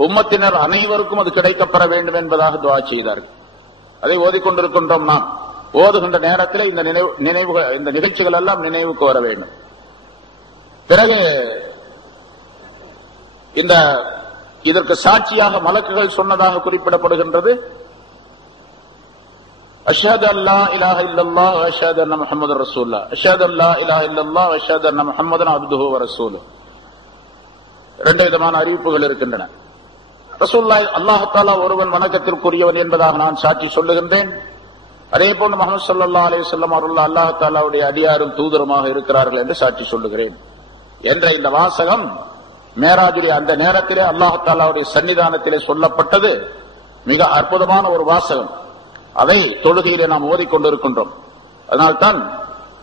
உம்மத்தினர் அனைவருக்கும் அது கிடைக்கப்பெற வேண்டும் என்பதாக துஆ செய்தார்கள். அதை ஓதிக்கொண்டிருக்கின்றோம். நாம் ஓதுகின்ற நேரத்தில் இந்த நினைவுகள், இந்த நிகழ்ச்சிகள் எல்லாம் நினைவுக்கு வர வேண்டும். பிறகு இதற்கு சாட்சியாக மலக்குகள் சொன்னதாக குறிப்பிடப்படுகின்றது, அஷ்ஹது அல்லா இலாஹ இல்லல்லாஹ் வ அஷ்ஹது அன்ன முஹம்மதுர் ரசூலுல்லாஹ், அஷ்ஹது அல்லா இலாஹ இல்லல்லாஹ் வ அஷ்ஹது அன்ன முஹம்மதன் அப்துஹு வ ரசூலுஹு. 2 விதமான அறிவிப்புகள் இருக்கின்றன. ரசூலுல்லாஹ் அல்லாஹ் தஆலா ஒருவன் வணக்கத்திற்குரியவன் என்பதாக நான் சாட்சி சொல்லுகின்றேன். அதே போன்று முஹம்மது ஸல்லல்லாஹு அலைஹி வஸல்லம் அவர்கள் அல்லாஹ் தஆலாவுடைய அடியாரும் தூதருமாக இருக்கிறார்கள் என்று சாட்சி சொல்லுகிறேன் என்ற இந்த வாசகம் மேராஜுடைய அந்த நேரத்திலே அல்லாஹ் தஆலாவுடைய சன்னிதானத்திலே சொல்லப்பட்டது. மிக அற்புதமான ஒரு வாசகம். அதை தொழுகையிலே நாம் ஓதிக்கொண்டிருக்கின்றோம். அதனால்தான்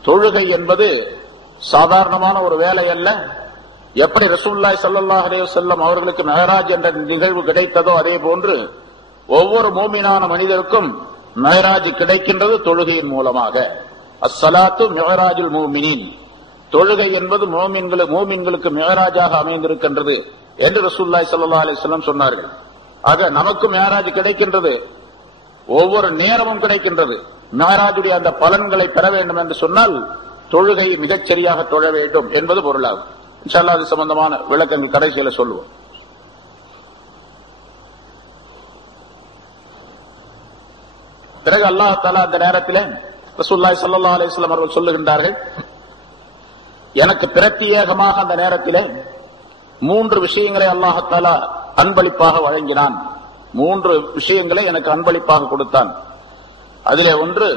தொழுகை என்பது சாதாரணமான ஒரு வேலை அல்ல. எப்படி ரசூலுல்லாஹி ஸல்லல்லாஹு அலைஹி வஸல்லம் அவர்களுக்கு மெஹராஜ் என்ற நிகழ்வு கிடைத்ததோ அதே போன்று ஒவ்வொரு மூமினான மனிதருக்கும் மெஹராஜ் கிடைக்கின்றது தொழுகையின் மூலமாக. அஸ்ஸலாத்து மிஅராஜுல் மூமினீன், தொழுகை என்பது மூமின்களுக்கு மிஅராஜாக அமைந்திருக்கின்றது என்று ரசூலுல்லாஹி ஸல்லல்லாஹு அலைஹி வஸல்லம் சொன்னார்கள். ஆக நமக்கு மிஅராஜ் கிடைக்கின்றது, ஒவ்வொரு நேரமும் கிடைக்கின்றது. மிஅராஜுடைய அந்த பலன்களை பெற வேண்டும் என்று சொன்னால் தொழுகையை மிகச் சரியாக தொழ வேண்டும் என்பது பொருளாகும். இன்ஷா அல்லாஹ் அது சம்பந்தமான விளக்கங்கள் கடைசியில சொல்லுவோம். பிறகு அல்லாஹ் தஆலா அந்த நேரத்தில் ரசூலுல்லாஹி ஸல்லல்லாஹு அலைஹி வஸல்லம் அவர்கள் சொல்லுகின்றார்கள், எனக்கு பிரத்யேகமாக அந்த நேரத்தில் 3 விஷயங்களை அல்லாஹ் தஆலா அன்பளிப்பாக வழங்கினான். 3 விஷயங்களை எனக்கு அன்பளிப்பாக கொடுத்தான். அதிலே ஒன்று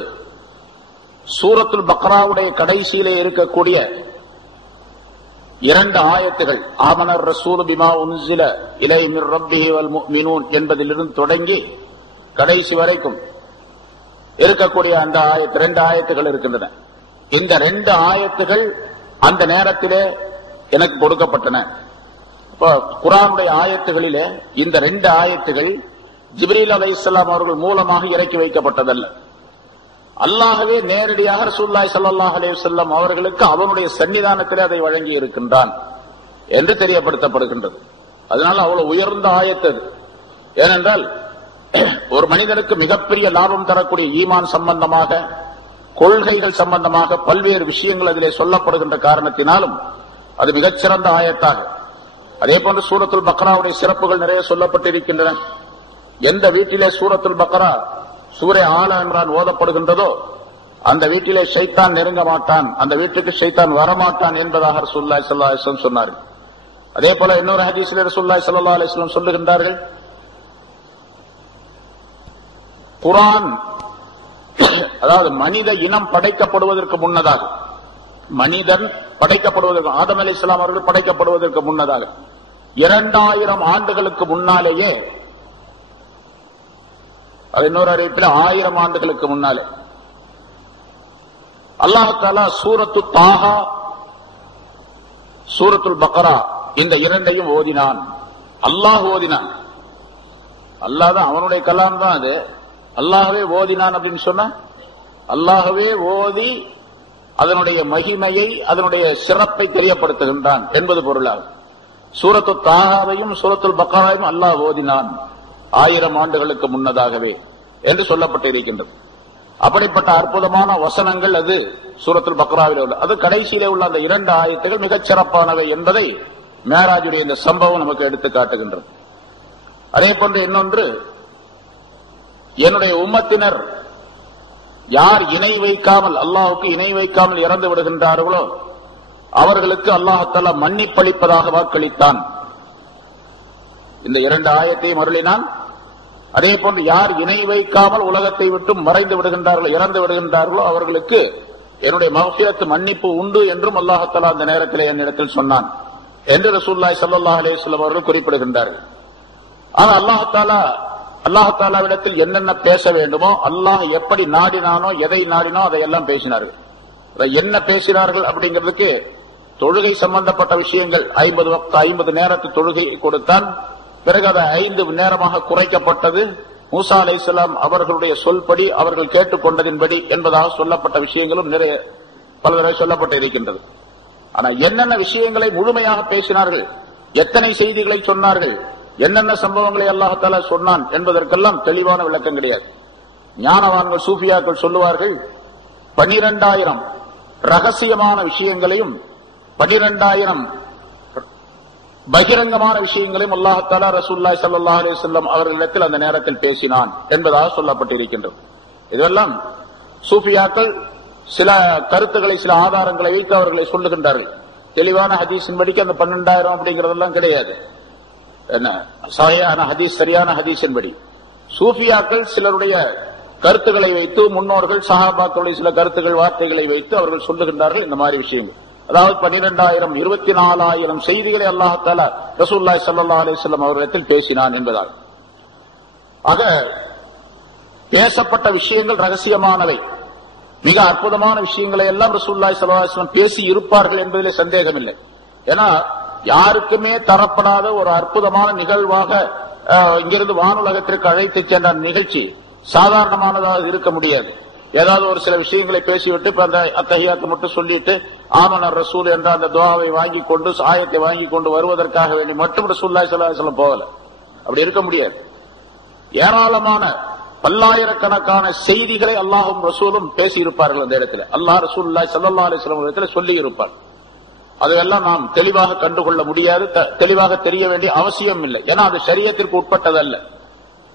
சூரத்துல் பக்ராவுடைய கடைசியிலே இருக்கக்கூடிய 2 ஆயத்துகள், ஆமனர் ரசூல் பிமா உன்சில இலைஹி மிர் ரப்பிஹி வல் முஃமினூன் என்பதிலிருந்து தொடங்கி கடைசி வரைக்கும் இருக்கக்கூடிய அந்த 2 ஆயத்துகள் இருக்கின்றன. இந்த 2 ஆயத்துகள் அந்த நேரத்திலே எனக்கு கொடுக்கப்பட்டன. குர்ஆனுடைய ஆயத்துகளிலே இந்த 2 ஆயத்துகள் ஜிப்ரீல் அலைஹிஸ்ஸலாம் அவர்கள் மூலமாக இறக்கி வைக்கப்பட்டதல்ல. அல்லாஹ்வே நேரடியாக ரசூலுல்லாஹி ஸல்லல்லாஹு அலைஹி வஸல்லம் அவர்களுக்கு அவனுடைய சன்னிதானத்திலே அதை வழங்கி இருக்கின்றான் என்று தெரியப்படுத்தப்படுகின்றது. அதனால அவ்வளவு உயர்ந்த ஆயத்து அது. ஏனென்றால் ஒரு மனிதனுக்கு மிகப்பெரிய லாபம் தரக்கூடிய ஈமான் சம்பந்தமாக, கொள்கைகள் சம்பந்தமாக பல்வேறு விஷயங்கள் அதிலே சொல்லப்படுகின்ற காரணத்தினாலும் அது மிகச்சிறந்த ஆயத்தாக. அதே போன்று சூரத்துல் பக்ராவுடைய சிறப்புகள் நிறைய சொல்லப்பட்டிருக்கின்றன. எந்த வீட்டிலே சூரத்துல் பக்ரா சூரே ஆல இம்ரான் ஓதப்படுகின்றதோ அந்த வீட்டிலே ஷைத்தான் நெருங்க மாட்டான், அந்த வீட்டுக்கு ஷைத்தான் வரமாட்டான் என்பதாக ரசூலுல்லாஹி ஸல்லல்லாஹு அலைஹி வஸல்லம் சொன்னார்கள். அதே போல இன்னொரு ஹதீஸிலே ரசூலுல்லாஹி ஸல்லல்லாஹு அலைஹி வஸல்லம் சொல்லுகின்றார்கள், குர்ஆன் அதாவது மனித இனம் படைக்கப்படுவதற்கு முன்னதாக, மனிதன் படைக்கப்படுவதற்கு, ஆதம் அலைஹிஸ்ஸலாம் அவர்கள் படைக்கப்படுவதற்கு முன்னதாக 2000 ஆண்டுகளுக்கு முன்னாலேயே, அது இன்னொரு அறிவிப்பில் 1000 ஆண்டுகளுக்கு முன்னாலே அல்லாஹ் தஆலா சூரத்து தாஹா, சூரத்துல் பக்ரா இந்த இரண்டையும் ஓதினான். அல்லாஹ் ஓதினான். அல்லாஹ் தான், அவனுடைய கலாம் தான் அது. அல்லாஹ்வே ஓதினான் அப்படின்னு சொன்னா அல்லாஹ்வே ஓதி அதனுடைய மகிமையை, அதனுடைய சிறப்பை தெரியப்படுத்துகின்றான் என்பது பொருளாகும். சூரத்து தாஹாவையும் சூரத்துல் பக்ராவையும் அல்லாஹ் ஓதினான் 1000 ஆண்டுகளுக்கு முன்னதாகவே என்று சொல்லப்பட்டிருக்கின்றது. அப்படிப்பட்ட அற்புதமான வசனங்கள் அது சூரத்துல் பக்ராவில் உள்ள, அது கடைசியிலே உள்ள அந்த 2 ஆயத்துகள் மிகச் சிறப்பானவை என்பதை மேராஜுடைய இந்த சம்பவம் நமக்கு எடுத்து காட்டுகின்றது. அதே போன்று இன்னொன்று, என்னுடைய உம்மத்தினர் யார் இணை வைக்காமல், அல்லாஹுக்கு இணை வைக்காமல் இறந்து விடுகின்றார்களோ அவர்களுக்கு அல்லாஹ் தஆலா மன்னிப்பளிப்பதாக வாக்களித்தான். இந்த 2 ஆயத்தையும் அருளினான். அதே போன்று யார் இணை வைக்காமல் உலகத்தை விட்டு மறைந்து விடுகின்றார்களோ, இறந்து விடுகின்றார்களோ அவர்களுக்கு என்னுடைய மக்ஃபிரத் மன்னிப்பு உண்டு என்றும் அல்லாஹ் தஆலா அந்த நேரத்தில் என்னிடத்தில் சொன்னான் என்று ரசூலுல்லாஹி ஸல்லல்லாஹு அலைஹி வஸல்லம் அவர்கள் குறிப்பிடுகின்றார்கள். ஆனால் அல்லாஹ் தஆலாவிடத்தில் என்னென்ன பேச வேண்டுமோ, அல்லாஹ் எப்படி நாடினானோ, எதை நாடினோ அதையெல்லாம் பேசினார்கள். என்ன பேசினார்கள் அப்படிங்கிறதுக்கு தொழுகை சம்பந்தப்பட்ட விஷயங்கள், 50 நேரத்து தொழுகை கொடுத்தான். பிறகு அதை 5 நேரமாக குறைக்கப்பட்டது. மூசா அலைஹிஸ்ஸலாம் அவர்களுடைய சொல்படி, அவர்கள் கேட்டுக்கொண்டதின்படி என்பதாக சொல்லப்பட்ட விஷயங்களும் நிறைய பல தடவை சொல்லப்பட்டு இருக்கின்றது. ஆனா என்னென்ன விஷயங்களை முழுமையாக பேசினார்கள், எத்தனை செய்திகளை சொன்னார்கள், என்னென்ன சம்பவங்களை அல்லாஹ் தஆலா சொன்னான் என்பதற்கெல்லாம் தெளிவான விளக்கம் கிடையாது. ஞானவான்கள் சூஃபியாக்கள் சொல்லுவார்கள், 12,000 ரகசியமான விஷயங்களையும் 12,000 பகிரங்கமான விஷயங்களையும் அல்லாஹ் தஆலா ரசூலுல்லாஹி ஸல்லல்லாஹு அலைஹி வஸல்லம் அவர்களிடத்தில் அந்த நேரத்தில் பேசினான் என்பதாக சொல்லப்பட்டிருக்கின்றது. இதெல்லாம் சூஃபியாக்கள் சில கருத்துக்களை, சில ஆதாரங்களை வைத்து அவர்களை சொல்லுகின்றார்கள். தெளிவான ஹதீஸின் படிக்க அந்த 12,000 அப்படிங்கறதெல்லாம் கிடையாது. என்ன சஹீஹான ஹதீஸ், சரியான ஹதீஸின் படி சூஃபியாக்கள் சிலருடைய கருத்துக்களை வைத்து, முன்னோர்கள் சஹாபாக்களுடைய சில கருத்துக்கள், வார்த்தைகளை வைத்து அவர்கள் சொல்லுகின்றார்கள் இந்த மாதிரி விஷயங்கள். அதாவது 12,000 24,000 செய்திகளை அல்லாஹ் தஆலா ரசூலுல்லாஹி ஸல்லல்லாஹு அலைஹி வஸல்லம் அவர்களிடத்தில் பேசினான் என்பதால். ஆக பேசப்பட்ட விஷயங்கள் ரகசியமானவை, மிக அற்புதமான விஷயங்களை எல்லாம் ரசூலுல்லாஹி ஸல்லல்லாஹு அலைஹி வஸல்லம் பேசி இருப்பார்கள் என்பதிலே சந்தேகம் இல்லை. ஏன்னா யாருக்குமே தரப்படாத ஒரு அற்புதமான நிகழ்வாக இங்கிருந்து வானுலகத்திற்கு அழைத்து சென்ற நிகழ்ச்சி சாதாரணமானதாக இருக்க முடியாது. ஏதாவது ஒரு சில விஷயங்களை பேசிவிட்டு அந்த அத்தஹியாத்தை மட்டும் சொல்லிட்டு ஆமனர் ரசூல் என்ற அந்த துஆவை வாங்கி கொண்டு, ஆயத்தை வாங்கி கொண்டு வருவதற்காக வேண்டி மட்டும் ரசூலுல்லாஹி ஸல்லல்லாஹு அலைஹி வஸல்லம் போகல. அப்படி இருக்க முடியாது. ஏராளமான பல்லாயிரக்கணக்கான செய்திகளை அல்லாஹும் ரசூலும் பேசி இருப்பார்கள் அந்த இடத்துல. அல்லாஹ் ரசூலுல்லாஹி ஸல்லல்லாஹு அலைஹி வஸல்லம் இடத்துல சொல்லி இருப்பார். அதையெல்லாம் நாம் தெளிவாக கண்டுகொள்ள முடியாது, தெளிவாக தெரிய வேண்டிய அவசியம் இல்லை. ஏன்னா அது ஷரியத்திற்கு உட்பட்டதல்ல.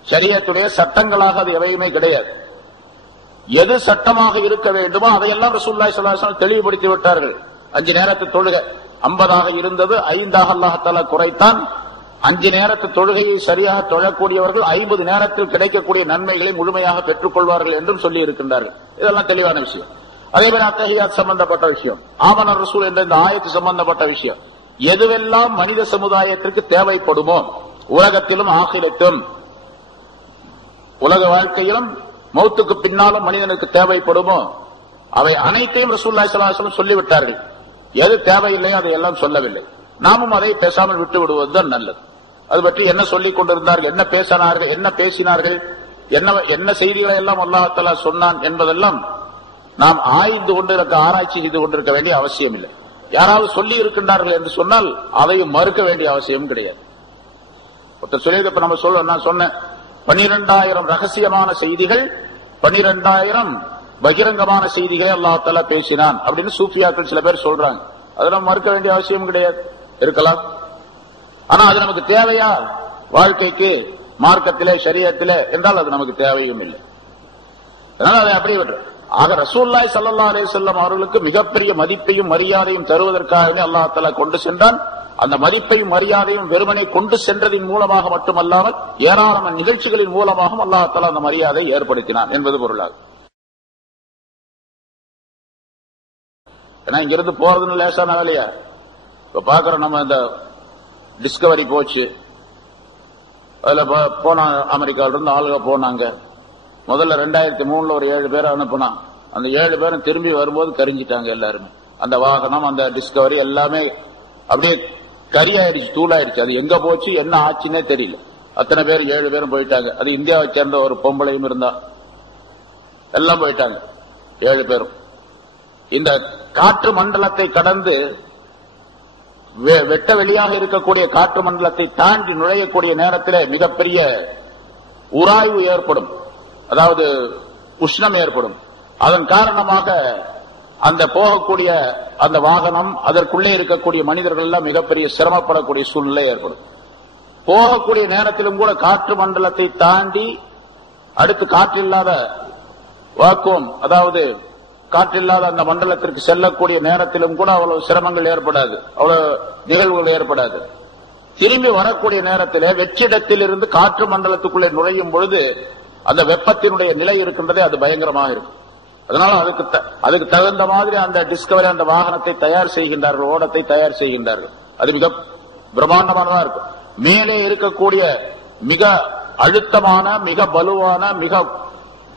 ஷரியத்துடைய சட்டங்களாக அது எவையுமே கிடையாது. எது சட்டமாக இருக்க வேண்டுமோ அதையெல்லாம் ரசூலுல்லாஹி ஸல்லல்லாஹு அலைஹி வஸல்லம் தெளிவுபடுத்தி விட்டார்கள். 5 நேரத்து தொழுகை 50ஆக இருந்தது, 5ஆக அல்லாஹ் தஆலா குறைத்தான். 5 நேரத்து தொழுகையை சரியாக தொழக்கூடியவர்கள் 50 நேரத்தில் கிடைக்கக்கூடிய நன்மைகளை முழுமையாக பெற்றுக் கொள்வார்கள் என்றும் சொல்லி இருக்கின்றார்கள். இதெல்லாம் தெளிவான விஷயம். அதே மாதிரி அத்தஹியாத் சம்பந்தப்பட்ட விஷயம், ஆமனர் ரசூல் என்ற இந்த ஆயத்து சம்பந்தப்பட்ட விஷயம், எதுவெல்லாம் மனித சமுதாயத்திற்கு தேவைப்படுமோ, உலகத்திலும் ஆகிரத்திலும், உலக வாழ்க்கையிலும் மௌத்துக்கு பின்னாலும் மனிதனுக்கு தேவைப்படுமோ அவை அனைத்தையும் ரசூலுல்லாஹி ஸல்லல்லாஹு அலைஹி வஸல்லம் சொல்லிவிட்டார்கள். எது தேவையில்லையோ அதையெல்லாம் சொல்லவில்லை. நாமும் அதை பேசாமல் விட்டு விடுவதுதான் நல்லது. அது பற்றி என்ன சொல்லிக் கொண்டிருந்தார்கள், என்ன பேசினார்கள், என்ன பேசினார்கள், என்ன செய்திகளை எல்லாம் அல்லாஹ் தஆலா சொன்னான் என்பதெல்லாம் நாம் ஆய்ந்து கொண்டிருக்க, ஆராய்ச்சி செய்து கொண்டிருக்க வேண்டிய அவசியம் இல்லை. யாராவது சொல்லி இருக்கின்றார்கள் என்று சொன்னால் அதையும் மறுக்க வேண்டிய அவசியம் கிடையாது. ஒருத்தர் சொல்லியது இப்ப நம்ம நான் சொன்னேன் 12,000 ரகசியமான செய்திகள், 12,000 பகிரங்கமான செய்திகளை அல்லாஹ் தஆலா பேசினான் அப்படின்னு சூஃபியாக்கள் சில பேர் சொல்றாங்க. அதை நம்ம மறுக்க வேண்டிய அவசியம் கிடையாது, இருக்கலாம். ஆனா அது நமக்கு தேவையா வாழ்க்கைக்கு, மார்க்கத்திலே, ஷரியத்திலே என்றால் அது நமக்கு தேவையும் இல்லை. அதனால அதை அப்படியே விட்டு. ஆக ரசூலுல்லாஹி ஸல்லல்லாஹு அலைஹி வஸல்லம் அவர்களுக்கு மிகப்பெரிய மதிப்பையும் மரியாதையும் தருவதற்காகவே அல்லாஹ் தஆலா கொண்டு சென்றான். அந்த மதிப்பையும் மரியாதையும் வெறுமனை கொண்டு சென்றதின் மூலமாக மட்டுமல்லாமல் ஏராளமான நிகழ்ச்சிகளின் மூலமாக அல்லாஹ் தஆலா அந்த மரியாதையை ஏற்படுத்தினான் என்பது பொருளாகும். ஏன்னா இங்கிருந்து போறதுன்னு லேசான வேலையா? இப்ப பாக்குறோம், நம்ம இந்த டிஸ்கவரி போச்சு, அதுல போனா அமெரிக்காவில இருந்து ஆளுக போனாங்க. முதல்ல 2003 ஒரு 7 பேரை அனுப்புனா, அந்த 7 பேரும் திரும்பி வரும்போது கரிஞ்சிட்டாங்க எல்லாருமே. அந்த வாகனம், அந்த டிஸ்கவரி எல்லாமே அப்படியே கரியாயிடுச்சு, தூளாயிடுச்சு. அது எங்க போச்சு, என்ன ஆச்சுன்னே தெரியல. அத்தனை பேர் 7 பேரும் போயிட்டாங்க. அது இந்தியாவை சேர்ந்த ஒரு பொம்பளையும் இருந்தா, எல்லாம் போயிட்டாங்க 7 பேரும். இந்த காற்று மண்டலத்தை கடந்து வெட்ட வெளியாக இருக்கக்கூடிய காற்று மண்டலத்தை தாண்டி நுழையக்கூடிய நேரத்தில் மிகப்பெரிய உராய்வு ஏற்படும், அதாவது உஷ்ணம் ஏற்படும். அதன் காரணமாக அந்த போகக்கூடிய அந்த வாகனம், அதற்குள்ளே இருக்கக்கூடிய மனிதர்கள் எல்லாம் மிகப்பெரிய சிரமப்படக்கூடிய சூழ்நிலை ஏற்படும். போகக்கூடிய நேரத்திலும் கூட காற்று மண்டலத்தை தாண்டி அடுத்து காற்றில்லாத வாக்குவம், அதாவது காற்றில்லாத அந்த மண்டலத்திற்கு செல்லக்கூடிய நேரத்திலும் கூட அவ்வளவு சிரமங்கள் ஏற்படாது, அவ்வளவு நிகழ்வுகள் ஏற்படாது. திரும்பி வரக்கூடிய நேரத்தில் வெற்றிடத்தில் இருந்து காற்று மண்டலத்துக்குள்ளே நுழையும் பொழுது அந்த வெப்பத்தினுடைய நிலை இருக்கின்றதே அது பயங்கரமாக இருக்கும். அதனால அதுக்கு தகுந்த மாதிரி அந்த டிஸ்கவரி, அந்த வாகனத்தை தயார் செய்கின்றார்கள், ஓடத்தை தயார் செய்கின்றார்கள். அது மிக பிரம்மாண்டமானதா இருக்கும். மேலே இருக்கக்கூடிய மிக அழுத்தமான, மிக பலுவான, மிக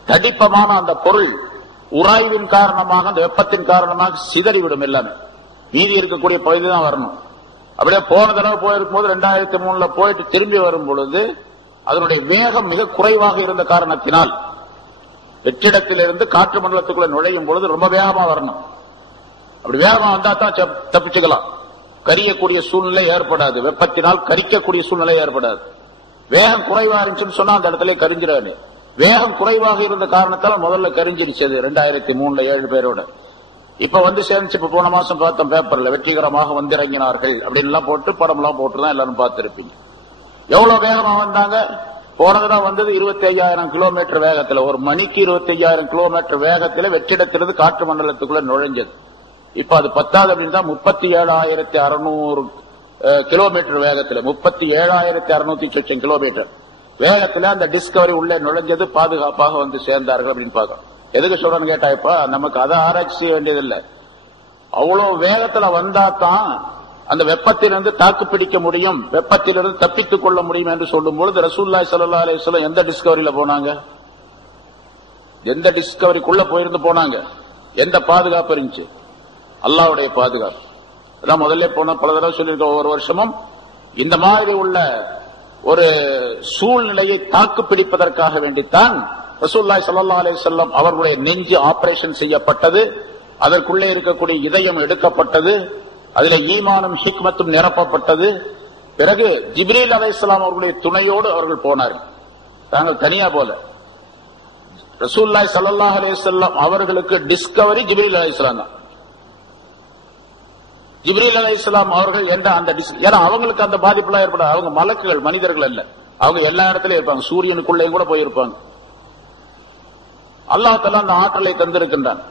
தடிப்பமான அந்த பொருள் உராய்வின் காரணமாக, அந்த வெப்பத்தின் காரணமாக சிதறிவிடும். எல்லாமே மீதி இருக்கக்கூடிய பகுதி தான் வரணும். அப்படியே போன தடவை போயிருக்கும் போது 2003 போயிட்டு திரும்பி வரும் பொழுது அதனுடைய வேகம் மிக குறைவாக இருந்த காரணத்தினால் வெற்றிடத்திலிருந்து காற்று மண்டலத்துக்குள்ள நுழையும் பொழுது ரொம்ப வேகமா வரணும். அப்படி வேகமா வந்தா தான் தப்பிச்சுக்கலாம். கரியக்கூடிய சூழ்நிலை ஏற்படாது, வெப்பத்தினால் கரிக்கக்கூடிய சூழ்நிலை ஏற்படாது. வேகம் குறைவா இருந்துச்சுன்னு சொன்னா அந்த இடத்துல கரிஞ்சிடாது. வேகம் குறைவாக இருந்த காரணத்தால் முதல்ல கரிஞ்சிருச்சது 2003 7 பேரோட. இப்ப வந்து சேர்ந்துச்சு. இப்ப போன மாசம் பார்த்தோம் பேப்பர்ல, வெற்றிகரமாக வந்திறங்கினார்கள் அப்படின்னு எல்லாம் போட்டு படம் எல்லாம் போட்டுதான் எல்லாரும் பார்த்திருப்பீங்க. எவ்வளவு வேகமா வந்தாங்க? போனதுதான் வந்தது 25,000 கிலோமீட்டர் வேகத்துல, ஒரு மணிக்கு 25,000 கிலோமீட்டர் வேகத்துல வெற்றிடத்திலிருந்து காற்று மண்டலத்துக்குள்ள நுழைஞ்சது. இப்ப அது 10 அப்படின்னு தான் 37,600 கிலோமீட்டர் வேகத்துல, 37,600 கிலோமீட்டர் வேகத்துல அந்த டிஸ்கவரி உள்ளே நுழைஞ்சது. பாதுகாப்பாக வந்து சேர்ந்தார்கள் அப்படின்னு பார்க்கணும். எதுக்கு சொல்றேன்னு கேட்டா, இப்ப நமக்கு அதை ஆராய்ச்சி செய்ய வேண்டியதில்லை. அவ்வளவு வேகத்துல வந்தா தான் அந்த வெப்பத்திலிருந்து தாக்கு பிடிக்க முடியும், வெப்பத்திலிருந்து தப்பித்துக் கொள்ள முடியும் என்று சொல்லும் பொழுது ரசூலுல்லாஹி ஸல்லல்லாஹு அலைஹி வஸல்லம் எந்த டிஸ்கவரியில போனாங்க? எந்த டிஸ்கவரிக்குள்ள போயிருந்து போனாங்க? எந்த பாதுகாப்பு இருந்துச்சு? அல்லாஹ்வுடைய பாதுகாப்பு. அதான் முதல்ல போன பல தடவை சொல்லியிருக்க, ஒவ்வொரு வருஷமும் இந்த மாதிரி உள்ள ஒரு சூழ்நிலையை தாக்கு பிடிப்பதற்காக வேண்டித்தான் ரசூலுல்லாஹி ஸல்லல்லாஹு அலைஹி வஸல்லம் அவர்களுடைய நெஞ்சு ஆபரேஷன் செய்யப்பட்டது. அதற்குள்ளே இருக்கக்கூடிய இதயம் எடுக்கப்பட்டது. அதில் ஈமானும் ஹிக்மத்தும் நிரப்பப்பட்டது. பிறகு ஜிப்ரீல் அலைஹிஸ்ஸலாம் அவர்களுடைய துணையோடு அவர்கள் போனார்கள். தாங்கள் தனியா போல. ரசூலுல்லாஹி ஸல்லல்லாஹு அலைஹி வஸல்லம் அவர்களுக்கு டிஸ்கவரி ஜிப்ரீல் அலைஹிஸ்ஸலாம் தான். ஜிப்ரீல் அலைஹிஸ்ஸலாம் அவர்கள் என்ற அந்த ஏன்னா அவங்களுக்கு அந்த பாதிப்புலாம் ஏற்படாது. அவங்க மலக்குகள், மனிதர்கள் அல்ல. அவங்க எல்லா இடத்துலயும் இருப்பாங்க, சூரியனுக்குள்ளேயும் கூட போயிருப்பாங்க. அல்லாஹ் தஆலா அந்த ஆற்றலை தந்திருக்கின்றான்.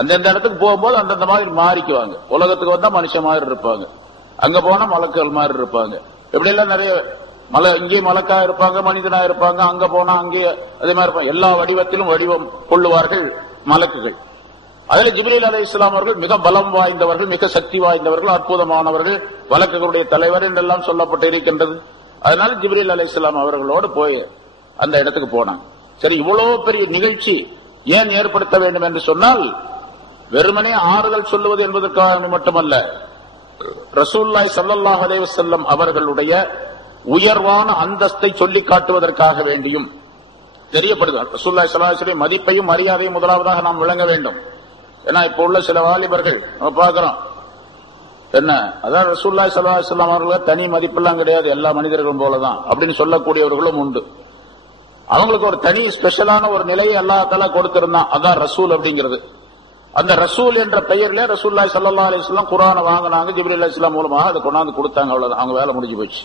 அந்தந்த இடத்துக்கு போகும்போது அந்தந்த மாதிரி மாறிக்குவாங்க. உலகத்துக்கு வந்தா மனுஷன் மாதிரி இருப்பாங்க, அங்க போனா மலக்குகள் மாதிரி இருப்பாங்க. இப்படி எல்லாம் நிறைய இங்கேயும் மலக்கா இருப்பாங்க, மனிதனா இருப்பாங்க. அங்க போனா அங்கேயே அதே மாதிரி இருப்பாங்க. எல்லா வடிவத்திலும் வடிவம் கொள்ளுவார்கள் மலக்குகள். அதுல ஜிப்ரீல் அலைஹிஸ்ஸலாம் அவர்கள் மிக பலம் வாய்ந்தவர்கள், மிக சக்தி வாய்ந்தவர்கள், அற்புதமானவர்கள், வழக்குகளுடைய தலைவர் என்றெல்லாம் சொல்லப்பட்டு இருக்கின்றது. அதனால ஜிப்ரீல் அலைஹிஸ்ஸலாம் அவர்களோடு போய் அந்த இடத்துக்கு போனாங்க. சரி, இவ்வளவு பெரிய நிகழ்ச்சி ஏன் ஏற்படுத்த வேண்டும் என்று சொன்னால், வெறுமனே ஆறுதல் சொல்லுவது என்பதற்காக மட்டுமல்ல, ரசூலுல்லாஹி ஸல்லல்லாஹு அலைஹி வஸல்லம் அவர்களுடைய உயர்வான அந்தஸ்தை சொல்லி காட்டுவதற்காக வேண்டியும் தெரியப்படுகிறார். ரசூலுல்லாஹி ஸல்லல்லாஹு அலைஹி வஸல்லம் மதிப்பையும் மரியாதையும் முதலாவதாக நாம் விளங்க வேண்டும். ஏன்னா இப்ப உள்ள சில வாலிபர்கள் நம்ம பார்க்கிறோம், என்ன அதான் ரசூலுல்லாஹி ஸல்லல்லாஹு அலைஹி வஸல்லம் அவர்களுக்கு தனி மதிப்பெல்லாம் கிடையாது, எல்லா மனிதர்களும் போலதான் அப்படின்னு சொல்லக்கூடியவர்களும் உண்டு. அவங்களுக்கு ஒரு தனி ஸ்பெஷலான ஒரு நிலையை அல்லாஹ் தஆலா கொடுத்திருந்தான். அதான் ரசூல் அப்படிங்கிறது. அந்த ரசூல் என்ற பெயர்ல ரசூலுல்லாஹி ஸல்லல்லாஹு அலைஹி வஸல்லம் குர்ஆனை வாங்கினாங்க, ஜிப்ரீல் அலைஹிஸ்ஸலாம் மூலமாக அதை கொண்டாந்து கொடுத்தாங்க. அவ்வளவுதான், அவங்க வேலை முடிஞ்சு போச்சு.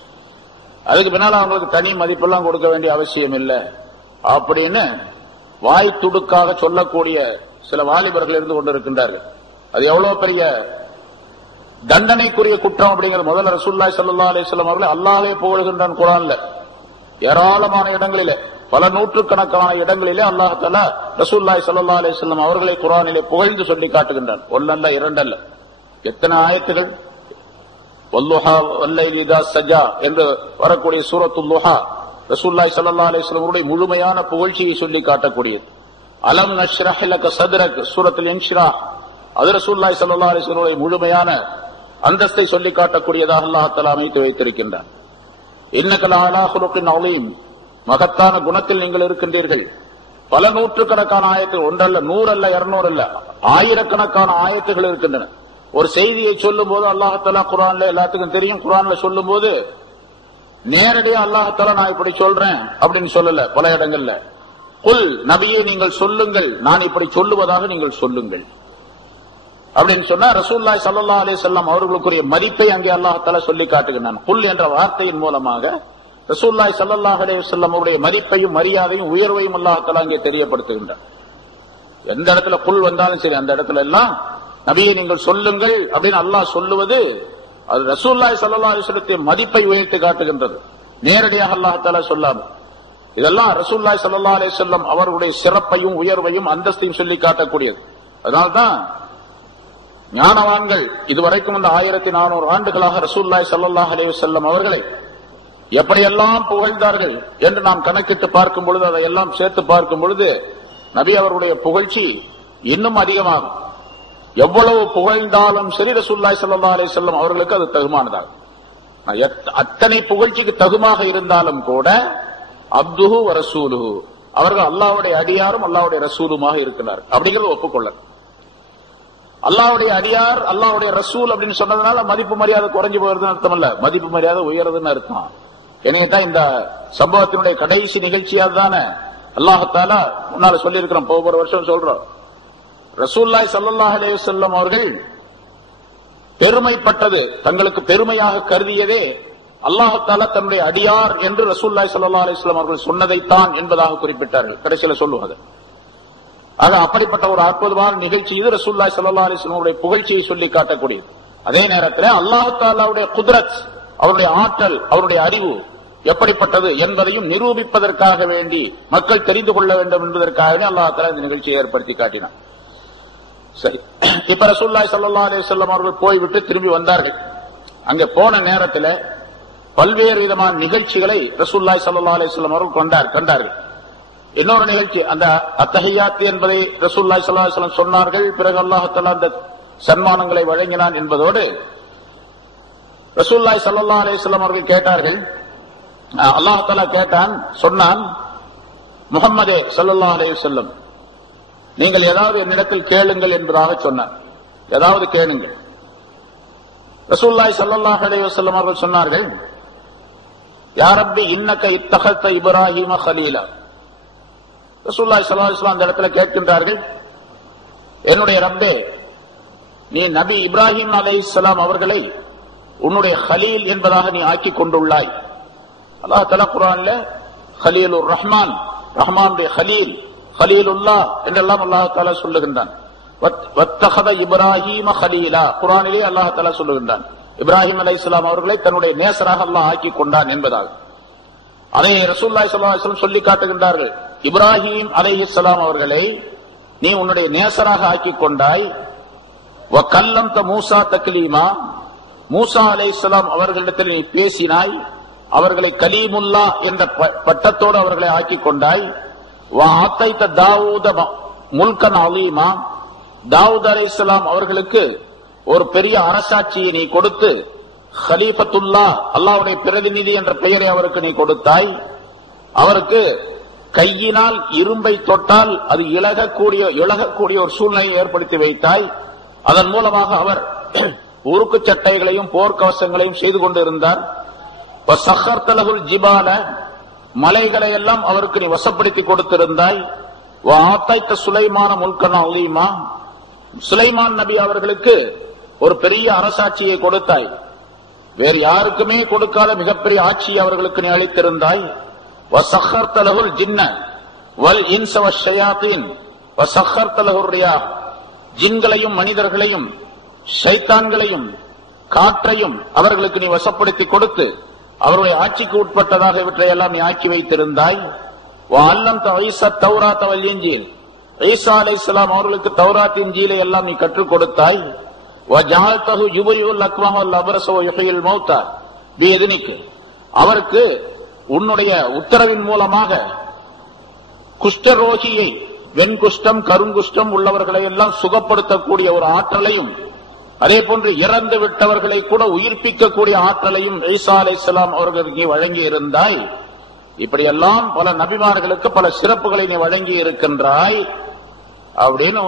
அதுக்கு பின்னால அவங்களுக்கு தனி மதிப்பெல்லாம் கொடுக்க வேண்டிய அவசியம் இல்லை அப்படின்னு வாய் துடுக்காக சொல்லக்கூடிய சில வாலிபர்கள் இருந்து கொண்டிருக்கின்றார்கள். அது எவ்வளவு பெரிய தண்டனைக்குரிய குற்றம் அப்படிங்கிறது. முதல்ல ரசூலுல்லாஹி ஸல்லல்லாஹு அலைஹி வஸல்லம் அவர்களை அல்லாஹ்வே புகழ்கின்றான் குர்ஆன்ல. ஏராளமான இடங்களிலே, பல நூற்றுக்கணக்கான இடங்களிலே அல்லாஹ் தஆலா ரசூலுல்லாஹி ஸல்லல்லாஹு அலைஹி வஸல்லம் அவர்களை குர்ஆனிலே புகழ்ந்து சொல்லி காட்டுகின்றான். ஒன்றல்ல இரண்டல்ல, எத்தனை ஆயத்துகள். வல்லுஹா வல்லைலி இதா சஜா என்று வரக்கூடிய சூரத்துல் லுஹா ரசூலுல்லாஹி ஸல்லல்லாஹு அலைஹி வஸல்லம் அவருடைய முழுமையான புகழ்ச்சியை சொல்லி காட்டக்கூடியது. அலம் நஷ்ரஹ் லக சத்ரக் சூரத்துல் இன்ஷிராஹ் அது ரசூலுல்லாஹி ஸல்லல்லாஹு அலைஹி வஸல்லம் அவருடைய முழுமையான அந்தஸ்தை சொல்லி காட்டக்கூடியதாக அல்லாஹ் தஆலா அமைத்து வைத்திருக்கின்றான். இன்னக லஅலா குலுகின் அலீம், மகத்தான குணத்தில் நீங்கள் இருக்கின்றீர்கள். பல நூற்றுக்கணக்கான ஆயத்துகள், ஒன்றல்ல, 100 அல்ல, 200 அல்ல, ஆயிரக்கணக்கான ஆயத்துகள் இருக்கின்றன. ஒரு செய்தியை சொல்லும் போது அல்லாஹ் தஆலா குர்ஆன்ல எல்லாத்துக்கும் தெரியும். குர்ஆன்ல சொல்லும் போது நேரடியா அல்லாஹ் தஆலா நான் இப்படி சொல்றேன் அப்படின்னு சொல்லல. பல இடங்கள்ல குல் நபியே நீங்கள் சொல்லுங்கள், நான் இப்படி சொல்லுவதாக நீங்கள் சொல்லுங்கள் அப்படின்னு சொன்னா ரசூலுல்லாஹி ஸல்லல்லாஹு அலைஹி வஸல்லம் அவர்களுக்குரிய மதிப்பை அங்கே அல்லாஹ் தஆலா சொல்லி காட்டுகிறான். குல் என்ற வார்த்தையின் மூலமாக ரசூலுல்லாஹி ஸல்லல்லாஹு அலைஹி வஸல்லம் அவருடைய மதிப்பையும் மரியாதையும் உயர்வையும் அல்லாஹ் தஆலா அங்கே தெரியப்படுத்துகின்றான். எந்த இடத்துல குல் வந்தாலும் சரி, அந்த இடத்துல எல்லாம் நபியை நீங்கள் சொல்லுங்கள் அப்படின்னு அல்லாஹ் சொல்லுவது அது ரசூலுல்லாஹி ஸல்லல்லாஹு அலைஹி வஸல்லத்தின் மதிப்பை உயர்த்தி காட்டுகின்றது. நேரடியாக அல்லாஹ் தஆலா சொல்லாது. இதெல்லாம் ரசூலுல்லாஹி ஸல்லல்லாஹு அலைஹி வஸல்லம் அவர்களுடைய சிறப்பையும் உயர்வையும் அந்தஸ்தையும் சொல்லி காட்டக்கூடியது. அதனால்தான் ஞானவான்கள் இதுவரைக்கும் இந்த 1400 ஆண்டுகளாக ரசூலுல்லாஹி ஸல்லல்லாஹு அலைஹி வஸல்லம் அவர்களை எப்படியெல்லாம் புகழ்ந்தார்கள் என்று நாம் கணக்கிட்டு பார்க்கும் பொழுது, அதையெல்லாம் சேர்த்து பார்க்கும் பொழுது நபி அவர்களுடைய புகழ்ச்சி இன்னும் அதிகமாகும். எவ்வளவு புகழ்ந்தாலும் சரி ரசூலுல்லாஹி ஸல்லல்லாஹு அலைஹி வஸல்லம் அவர்களுக்கு அது தகுமானதாகும். அத்தனை புகழ்ச்சிக்கு தகுமாக இருந்தாலும் கூட அப்துஹு வ ரசூலுஹு, அவர்கள் அல்லாஹ்வுடைய அடியாரும் அல்லாஹ்வுடைய ரசூலுமாக இருக்கிறார் அப்படிங்கிறது ஒப்புக்கொள்ள. அல்லாஹ்வுடைய அடியார் அல்லாஹ்வுடைய ரசூல் அப்படின்னு சொன்னதுனால மதிப்பு மரியாதை குறைஞ்சு போயிருதுன்னு அர்த்தம் இல்ல, மதிப்பு மரியாதை உயர்றதுன்னு அர்த்தம். எனக்குதான் இந்த சம்பவத்தினுடைய கடைசி நிகழ்ச்சியாக தானே அல்லாஹ் தஆலா முன்னால சொல்லி இருக்கிறோம், ஒவ்வொரு வருஷம் சொல்றோம். ரசூலுல்லாஹி ஸல்லல்லாஹு அலைஹி வஸல்லம் அவர்கள் பெருமைப்பட்டது, தங்களுக்கு பெருமையாக கருதியதே அல்லாஹ் தஆலா தன்னுடைய அடியார் என்று ரசூலுல்லாஹி ஸல்லல்லாஹு அலைஹி வஸல்லம் அவர்கள் சொன்னதைத்தான் என்பதாக குறிப்பிட்டார்கள். கடைசியில சொல்லுவாங்க. ஆக அப்படிப்பட்ட ஒரு அற்புதமான நிகழ்ச்சி இது. ரசூலுல்லாஹி ஸல்லல்லாஹு அலைஹி வஸல்லம் அவருடைய புகழ்ச்சியை சொல்லி காட்டக்கூடியது. அதே நேரத்தில் அல்லாஹ் தஆலாவுடைய குத்ரத், அவருடைய ஆற்றல், அவருடைய அறிவு எப்படிப்பட்டது என்பதையும் நிரூபிப்பதற்காக வேண்டி, மக்கள் தெரிந்து கொள்ள வேண்டும் என்பதற்காகவே அல்லாஹ் தஆலா இந்த நிகழ்ச்சியை ஏற்படுத்தி காட்டினார். சரி, இப்ப ரசூலுல்லாஹி ஸல்லல்லாஹு அலைஹி வஸல்லம் அவர்கள் போய்விட்டு திரும்பி வந்தார்கள். அங்கே போன நேரத்தில் பல்வேறு விதமான நிகழ்ச்சிகளை ரசூலுல்லாஹி ஸல்லல்லாஹு அலைஹி வஸல்லம் அவர்கள் கண்டார்கள். இன்னொரு நிகழ்ச்சி, அந்த அத்தஹியாத் என்பதை ரசூலுல்லாஹி ஸல்லல்லாஹு அலைஹி வஸல்லம் சொன்னார்கள். பிறகு அல்லாஹ் தஆலா அந்த சன்மானங்களை வழங்கினான் என்பதோடு ரசூலுல்லாஹி ஸல்லல்லாஹு அலைஹி வஸல்லம் அவர்கள் கேட்டார்கள். அல்லாஹ் தஆலா கேட்டான், சொன்னான், முஹம்மதே ஸல்லல்லாஹு அலைஹி வஸல்லம் நீங்கள் ஏதாவது என்னிடத்தில் கேளுங்கள் என்பதாக சொன்னார். ஏதாவது கேளுங்கள். ரசூலுல்லாஹி ஸல்லல்லாஹு அலைஹி வஸல்லம் அவர்கள் சொன்னார்கள், யா ரப்பி இன்னக இத்தகல்த இப்ராஹீம கலீலா. ரசூலுல்லாஹி ஸல்லல்லாஹு அலைஹி வஸல்லம் அந்த இடத்துல கேட்கின்றார்கள், என்னுடைய ரப்பே, நீ நபி இப்ராஹிம் அலைஹிஸ்ஸலாம் அவர்களை உன்னுடைய கலீல் என்பதாக நீ ஆக்கி கொண்டுள்ளாய். அல்லாஹ் தஆலா குர்ஆன்ல கலீலுர் ரஹ்மான், ரஹ்மானுடைய கலீல், கலீலுல்லாஹ் என்றெல்லாம் அல்லாஹ் தஆலா சொல்லுகின்றான். வத்தகத இப்ராஹீம கலீலா, குர்ஆனிலே அல்லாஹ் தஆலா சொல்லுகின்றான், இப்ராஹிம் அலைஹிஸ்ஸலாம் அவர்களை தன்னுடைய நேசராக அல்லாஹ் ஆக்கி கொண்டான் என்பதாக. அதை ரசூலுல்லாஹி ஸல்லல்லாஹு அலைஹி வஸல்லம் சொல்லி காட்டுகின்றார்கள். இப்ராஹிம் அலைஹிஸ்ஸலாம் அவர்களை நீ உன்னுடைய நேசராக ஆக்கி கொண்டாய். வ கல்லம்த மூசா தக்லீமா, மூசா அலைஹிஸ்ஸலாம் அவர்களிடத்தில் நீ பேசினாய், அவர்களை கலீமுல்லா என்ற பட்டத்தோடு அவர்களை ஆக்கி கொண்டாய். வ ஆத்தைத தாவூத முல்கன் அலீமா, தாவூத் அலைஹிஸ்ஸலாம் அவர்களுக்கு ஒரு பெரிய அரசாட்சியை நீ கொடுத்து, கலீஃபத்துல்லா அல்லாஹ்வுடைய பிரதிநிதி என்ற பெயரை அவருக்கு நீ கொடுத்தாய். அவருக்கு கையினால் இரும்பை தொட்டால் அது இழகக்கூடிய ஒரு சூழ்நிலையை ஏற்படுத்தி வைத்தாய். அதன் மூலமாக அவர் உருக்கு சட்டைகளையும் போர்க்கவசங்களையும் செய்து கொண்டிருந்தார். சஹர்தலகுல் ஜிபால, மலைகளை எல்லாம் அவருக்கு நீ வசப்படுத்தி கொடுத்திருந்தாய். ஆத்தாய்த்த சுலைமான முல்கன் அலீமா, சுலைமான் நபி அவர்களுக்கு ஒரு பெரிய அரசாட்சியை கொடுத்தாய். வேறு யாருக்குமே கொடுக்காத மிகப்பெரிய ஆட்சியை அவர்களுக்கு நீ அளித்திருந்தாய். வசஹர்தலகுல் ஜின்ன வல் இன்ஸ வஷ்ஷயாத்தீன் வசஹர்தலகுர் ரியாஹ், ஜின்களையும் மனிதர்களையும் ஷைத்தான்களையும் காற்றையும் அவர்களுக்கு நீ வசப்படுத்தி கொடுத்து அவருடைய ஆட்சிக்கு உட்பட்டதாக இவற்றையெல்லாம் நீ ஆக்கி வைத்திருந்தாய். ஈசா அலைஹிஸ்ஸலாம் அவர்களுக்கு தௌராத் இன்ஜீலை எல்லாம் நீ கற்றுக் கொடுத்தாய். அவருக்கு உன்னுடைய உத்தரவின் மூலமாக குஷ்டரோகியை, வெண்குஷ்டம் கருங்குஷ்டம் உள்ளவர்களை எல்லாம் சுகப்படுத்தக்கூடிய ஒரு ஆற்றலையும், அதே போன்று இறந்து விட்டவர்களை கூட உயிர்ப்பிக்கக்கூடிய ஆற்றலையும் ஈசா அலைஹிஸ்ஸலாம் அவர்களுக்கு வழங்கி இருந்தாய். இப்படியெல்லாம் பல நபிமார்களுக்கு பல சிறப்புகளை நீ வழங்கி இருக்கின்றாய் அப்படின்னு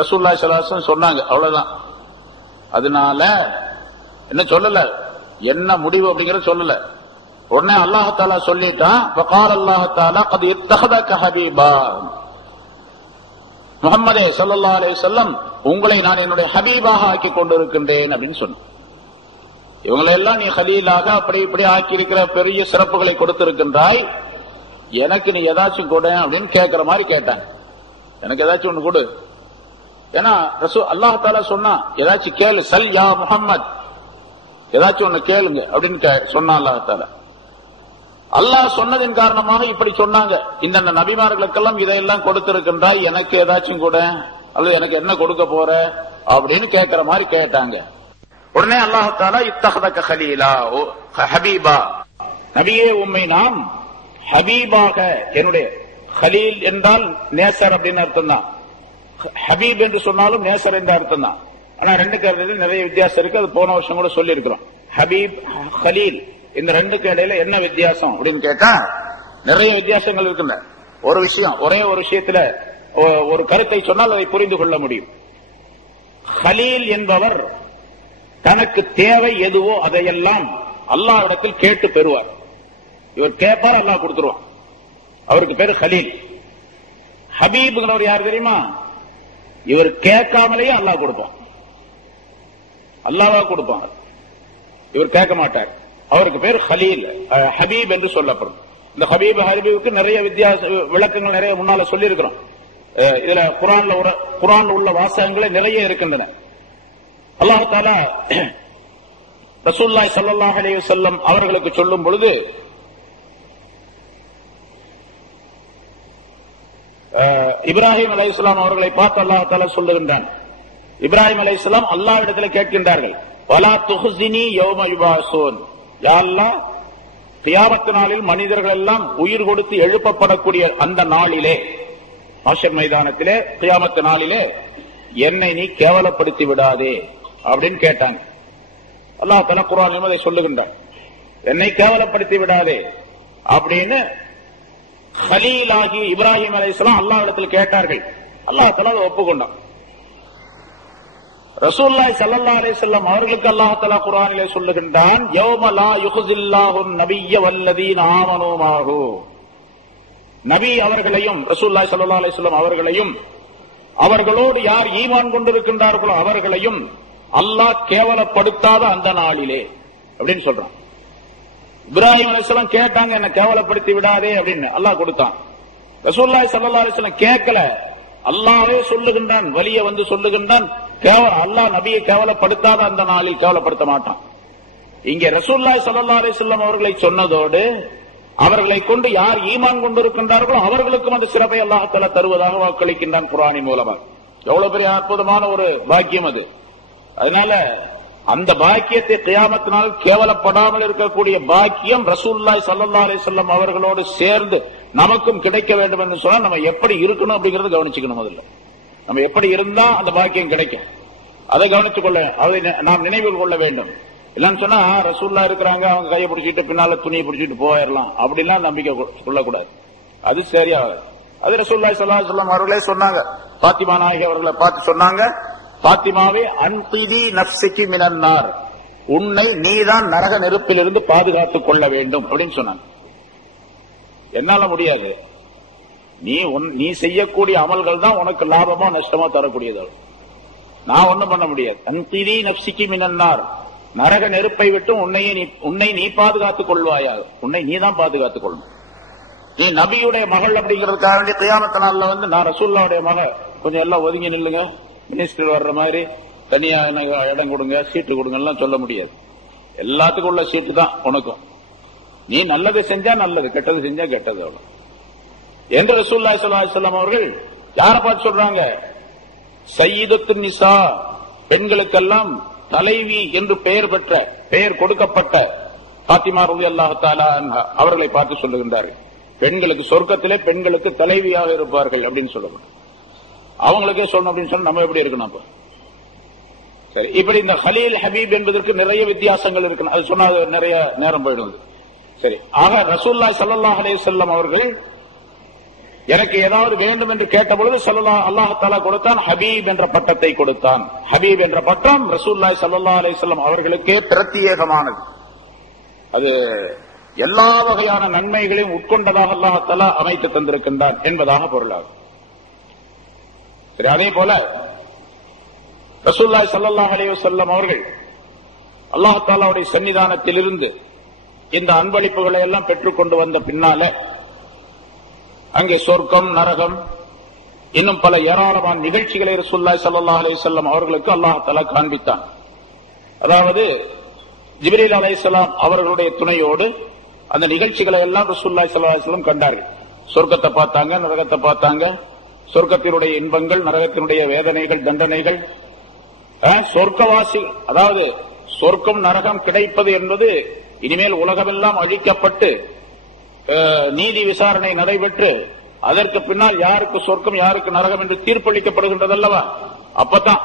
ரசூலுல்லாஹி ஸல்லல்லாஹு அலைஹி வஸல்லம் சொன்னாங்க. அவ்வளவுதான். அதனால என்ன சொல்லல, என்ன முடிவு அப்படிங்கறது சொல்லல. உடனே அல்லாஹ் தஆலா சொல்லிட்டான், ஃபகால் அல்லாஹ் தஆலா கத் இத்தஹதக ஹபீபா, முஹம்மதே ஸல்லல்லாஹு அலைஹி வஸல்லம் உங்களை நான் என்னுடைய ஹபீபாக ஆக்கி கொண்டிருக்கின்றேன் அப்படின்னு சொன்ன. இவங்களெல்லாம் நீ ஹலீலாக அப்படி இப்படி ஆக்கி இருக்கிற பெரிய சிறப்புகளை கொடுத்திருக்கின்றாய், எனக்கு நீ ஏதாச்சும் கொடு அப்படின்னு கேட்கிற மாதிரி கேட்டாங்க. எனக்கு ஏதாச்சும் ஒண்ணு கொடு. ஏன்னா அல்லாஹ் தஆலா சொன்னா ஏதாச்சும் கேளு, சல் யா முஹம்மத், ஏதாச்சும் ஒண்ணு கேளுங்க அப்படின்னு சொன்னா அல்லாஹ் தஆலா. அல்லாஹ் சொன்னதின் காரணமாக இப்படி சொன்னாங்க, இந்த நபிமார்களுக்கெல்லாம் இதையெல்லாம் கொடுத்திருக்கின்றாய், எனக்கு ஏதாச்சும் கூட அல்லது எனக்கு என்ன கொடுக்க போற அப்படின்னு கேட்கிற மாதிரி கேட்டாங்க. உடனே அல்லாஹ் தஆலா இத்தஹதக ஹலீலா, ஹபீபா, நபியே உம்மை நாம் ஹபீபாக, என்னுடைய ஹலீல் என்றால் நேசர் அப்படின்னு அர்த்தம் தான், ஹபீப் என்று சொன்னாலும் நேசர் என்ற அர்த்தம் தான். ஆனா ரெண்டுக்கு இடையில நிறைய வித்தியாசம் இருக்கு. அது போன வருஷம் கூட சொல்லி இருக்கிறோம். ஹபீப், ஹலீல், இந்த ரெண்டுக்கு இடையில என்ன வித்தியாசம் அப்படின்னு கேட்டா நிறைய வித்தியாசங்கள் இருக்குல்ல. ஒரு விஷயம், ஒரே ஒரு விஷயத்துல ஒரு கருத்தை சொன்னால் அதை புரிந்து கொள்ள முடியும். ஹலீல் என்பவர் தனக்கு தேவை எதுவோ அதையெல்லாம் அல்லாஹ்விடத்தில் கேட்டு பெறுவார். இவர் கேட்பார், அல்லாஹ் கொடுத்துருவான். அவருக்கு பேரு ஹலீல். ஹபீப்ங்கிறவர் யார் தெரியுமா? இவர் கேட்காமலேயே அல்லாஹ் கொடுப்பான், அல்லாஹ் கொடுப்பான், இவர் கேட்க மாட்டார். அவருக்கு பேர் ஹலீல், ஹபீப் என்று சொல்லப்படும். இந்த ஹபீப் ஹபீபுக்கு நிறைய வித்தியாச விளக்கங்கள் நிறைய முன்னால சொல்லி இருக்கிறோம். இதுல குர்ஆன்ல உள்ள வாசகங்களே நிறைய இருக்கின்றன. அல்லாஹ் தஆலா ரசூலுல்லாஹி ஸல்லல்லாஹு அலைஹி வஸல்லம் அவர்களுக்கு சொல்லும் பொழுது இப்ராஹிம் அலைஹிஸ்ஸலாம் அவர்களை பார்த்து அல்லாஹ் தஆலா சொல்லுகின்றான். இப்ராஹிம் அலைஹிஸ்ஸலாம் அல்லாஹ்விடத்தில் கேட்கின்றார்கள், வலா துஹ்ஸினி யௌம யுபாஸூன், யா அல்லாஹ், கியாமத் நாளில் மனிதர்கள் எல்லாம் உயிர் கொடுத்து எழுப்பப்படக்கூடிய அந்த நாளிலே, மஹ்ஷர் மைதானத்திலே, கியாமத் நாளிலே என்னை நீ கேவலப்படுத்தி விடாதே அப்படின்னு கேட்டாங்க. அல்லாஹ் தஆலா குர்ஆனில் அதை சொல்லுகின்றான், என்னை கேவலப்படுத்தி விடாதே அப்படின்னு ஹலீலாகி இப்ராஹிம் அலைஹிஸ்ஸலாம் அல்லாஹ்விடத்தில் கேட்டார்கள். அல்லாஹ் தஆலா அதை ஒப்புக்கொண்டான். ரசூலுல்லாஹி ஸல்லல்லாஹு அலைஹி வஸல்லம் அவர்களுக்கு அல்லாஹ் தஆலா குர்ஆனிலே சொல்லுகின்றான், யௌம லா யுஹ்ஸில்லாஹு நபிய்ய வல்லதீன ஆமனூ மாஹு, நபி அவர்களையும் ரசூலுல்லாஹி ஸல்லல்லாஹு அலைஹி வஸல்லம் அவர்களையும் அவர்களோடு யார் ஈமான் கொண்டிருக்கின்றார்களோ அவர்களையும் அல்லாஹ் கேவலப்படுத்தாத அந்த நாளிலே அப்படின்னு சொல்றான். இப்ராஹிம் அலைஹிஸ்ஸலாம் கேட்டாங்க, என்ன கேவலப்படுத்தி விடாதே அப்படின்னு, அல்லாஹ் கொடுத்தான். ரசூலுல்லாஹி ஸல்லல்லாஹு அலைஹி வஸல்லம் கேட்கல, அல்லாஹ்வே சொல்லுகின்றான், வலிய வந்து சொல்லுகின்றான், அல்லாஹ் நபியை கேவலப்படுத்தாத அந்த நாளில் கேவலப்படுத்த மாட்டான். இங்கே ரசூலுல்லாஹி ஸல்லல்லாஹு அலைஹி வஸல்லம் அவர்களை சொன்னதோடு அவர்களை கொண்டு யார் ஈமான் கொண்டிருக்கின்றார்களோ அவர்களுக்கும் அந்த சிறப்பை அல்லாஹ் தஆலா தருவதாக வாக்களிக்கின்றான் குர்ஆனின் மூலமாக. எவ்வளவு பெரிய அற்புதமான ஒரு பாக்கியம் அது. அதனால அந்த பாக்கியத்தை கியாமத்தினால் கேவலப்படாமல் இருக்கக்கூடிய பாக்கியம் ரசூலுல்லாஹி ஸல்லல்லாஹு அலைஹி வஸல்லம் அவர்களோடு சேர்ந்து நமக்கும் கிடைக்க வேண்டும் என்று சொன்னா நம்ம எப்படி இருக்கணும் அப்படிங்கறத கவனிச்சுக்கணும். முதல்ல நம்ம எப்படி இருந்தா அந்த பாக்கியம் கிடைக்கும், அதை கவனித்துக் கொள்ள, அதை நாம் நினைவில் கொள்ள வேண்டும். இல்லன்னு சொன்னா ரசூலுல்லாஹ் இருக்கிறாங்க, அவங்க கையை பிடிச்சிட்டு பின்னால துணியை பிடிச்சிட்டு போயிடலாம் அப்படிலாம் நம்பிக்கை கொள்ளக்கூடாது. அது சரியாகாது. அது ரசூலுல்லாஹி ஸல்லல்லாஹு அலைஹி வஸல்லம் அவர்களே சொன்னாங்க. பாத்திமா நாயகி அவர்களை பார்த்து சொன்னாங்க, பாத்திமாவே அன்கிதி நப்சிகி மினன்னார், உன்னை நீதான் நரக நெருப்பிலிருந்து பாதுகாத்துக் கொள்ள வேண்டும் அப்படின்னு சொன்னாங்க. என்னால முடியாது, நீ செய்யக்கூடிய அமல்கள் தான் உனக்கு லாபமா நஷ்டமா தரக்கூடியது, நான் ஒண்ணும் பண்ண முடியாது. அன்கிதி நப்சிகி மினன்னார், நரக நெருப்பை விட்டு உன்னை நீ பாதுகாத்துக் கொள்வாயாக, உன்னை நீதான் பாதுகாத்துக் கொள்ளணும். நீ நபியுடைய மகள் அப்படிங்கறதுக்காக கியாமத் நாள்ல நான் ரசூலுல்லாஹ்வுடைய மகள், கொஞ்சம் எல்லாம் ஒதுங்கி நில்லுங்க, மினிஸ்டர் வர்ற மாதிரி தனியா இடம் கொடுங்க, சீட்டு கொடுங்க எல்லாம் சொல்ல முடியாது. எல்லாத்துக்கும் உள்ள சீட்டு தான் உனக்கும். நீ நல்லது செஞ்சா நல்லது, கெட்டது செஞ்சா கெட்டது, அவ்வளவு என்று ரசூலுல்லாஹி ஸல்லல்லாஹு அலைஹி வஸல்லம் அவர்கள் யாரை பார்த்து சொல்றாங்க? சய்யிதத்துன் நிசா, பெண்களுக்கெல்லாம் தலைவி என்று பெயர் கொடுக்கப்பட்ட பாத்திமா ரலியல்லாஹு தஆலா அன்ஹா அவர்களை பார்த்து சொல்லுகின்றார்கள். பெண்களுக்கு சொர்க்கத்திலே பெண்களுக்கு தலைவியாக இருப்பார்கள் அப்படின்னு சொல்லணும். அவங்களுக்கே சொல்லணும் அப்படின்னு சொன்னா நம்ம எப்படி இருக்கணும்? அப்ப சரி, இப்படி இந்த ஹலீல் ஹபீப் என்பதற்கு நிறைய வித்தியாசங்கள் இருக்கு, அது சொன்னா நிறைய நேரம் போயிடுது. சரி, ஆக ரசூலுல்லாஹி ஸல்லல்லாஹு அலைஹி வஸல்லம் அவர்கள் எனக்கு ஏதாவது வேண்டும் என்று கேட்ட பொழுது அல்லாஹ் தஆலா கொடுத்தான், ஹபீப் என்ற பட்டத்தை கொடுத்தான். ஹபீப் என்ற பட்டம் ரசூலுல்லாஹி ஸல்லல்லாஹு அலைஹி வஸல்லம் அவர்களுக்கே பிரத்யேகமானது. அது எல்லா வகையான நன்மைகளையும் உட்கொண்டதாக அல்லாஹ் தஆலா அமைத்து தந்திருக்கின்றான் என்பதாக பொருளாகும். சரி, அதே போல ரசூலுல்லாஹி ஸல்லல்லாஹு அலைஹி வஸல்லம் அவர்கள் அல்லாஹ் தஆலாவுடைய சன்னிதானத்திலிருந்து இந்த அன்பளிப்புகளை எல்லாம் பெற்றுக் கொண்டு வந்த பின்னால அங்கே சொர்க்கம், நரகம், இன்னும் பல ஏராளமான நிகழ்ச்சிகளை ரசூலுல்லாஹி ஸல்லல்லாஹு அலைஹி வஸல்லம் அவர்களுக்கு அல்லாஹ் தஆலா காண்பித்தான். அதாவது ஜிப்ரீல் அலைஹிஸ்ஸலாம் அவர்களுடைய துணையோடு அந்த நிகழ்ச்சிகளை எல்லாம் ரசூலுல்லாஹி ஸல்லல்லாஹு அலைஹி வஸல்லம் கண்டார்கள். சொர்க்கத்தை பார்த்தாங்க, நரகத்தை பார்த்தாங்க, சொர்க்கத்தினுடைய இன்பங்கள், நரகத்தினுடைய வேதனைகள், தண்டனைகள். சொர்க்கவாசி, அதாவது சொர்க்கம் நரகம் கிடைப்பது என்பது இனிமேல் உலகமெல்லாம் அழிக்கப்பட்டு நீதி விசாரணை நடைபெற்று அதற்கு பின்னால் யாருக்கு சொர்க்கம் யாருக்கு நரகம் என்று தீர்ப்பளிக்கப்படுகின்றது அல்லவா? அப்பதான்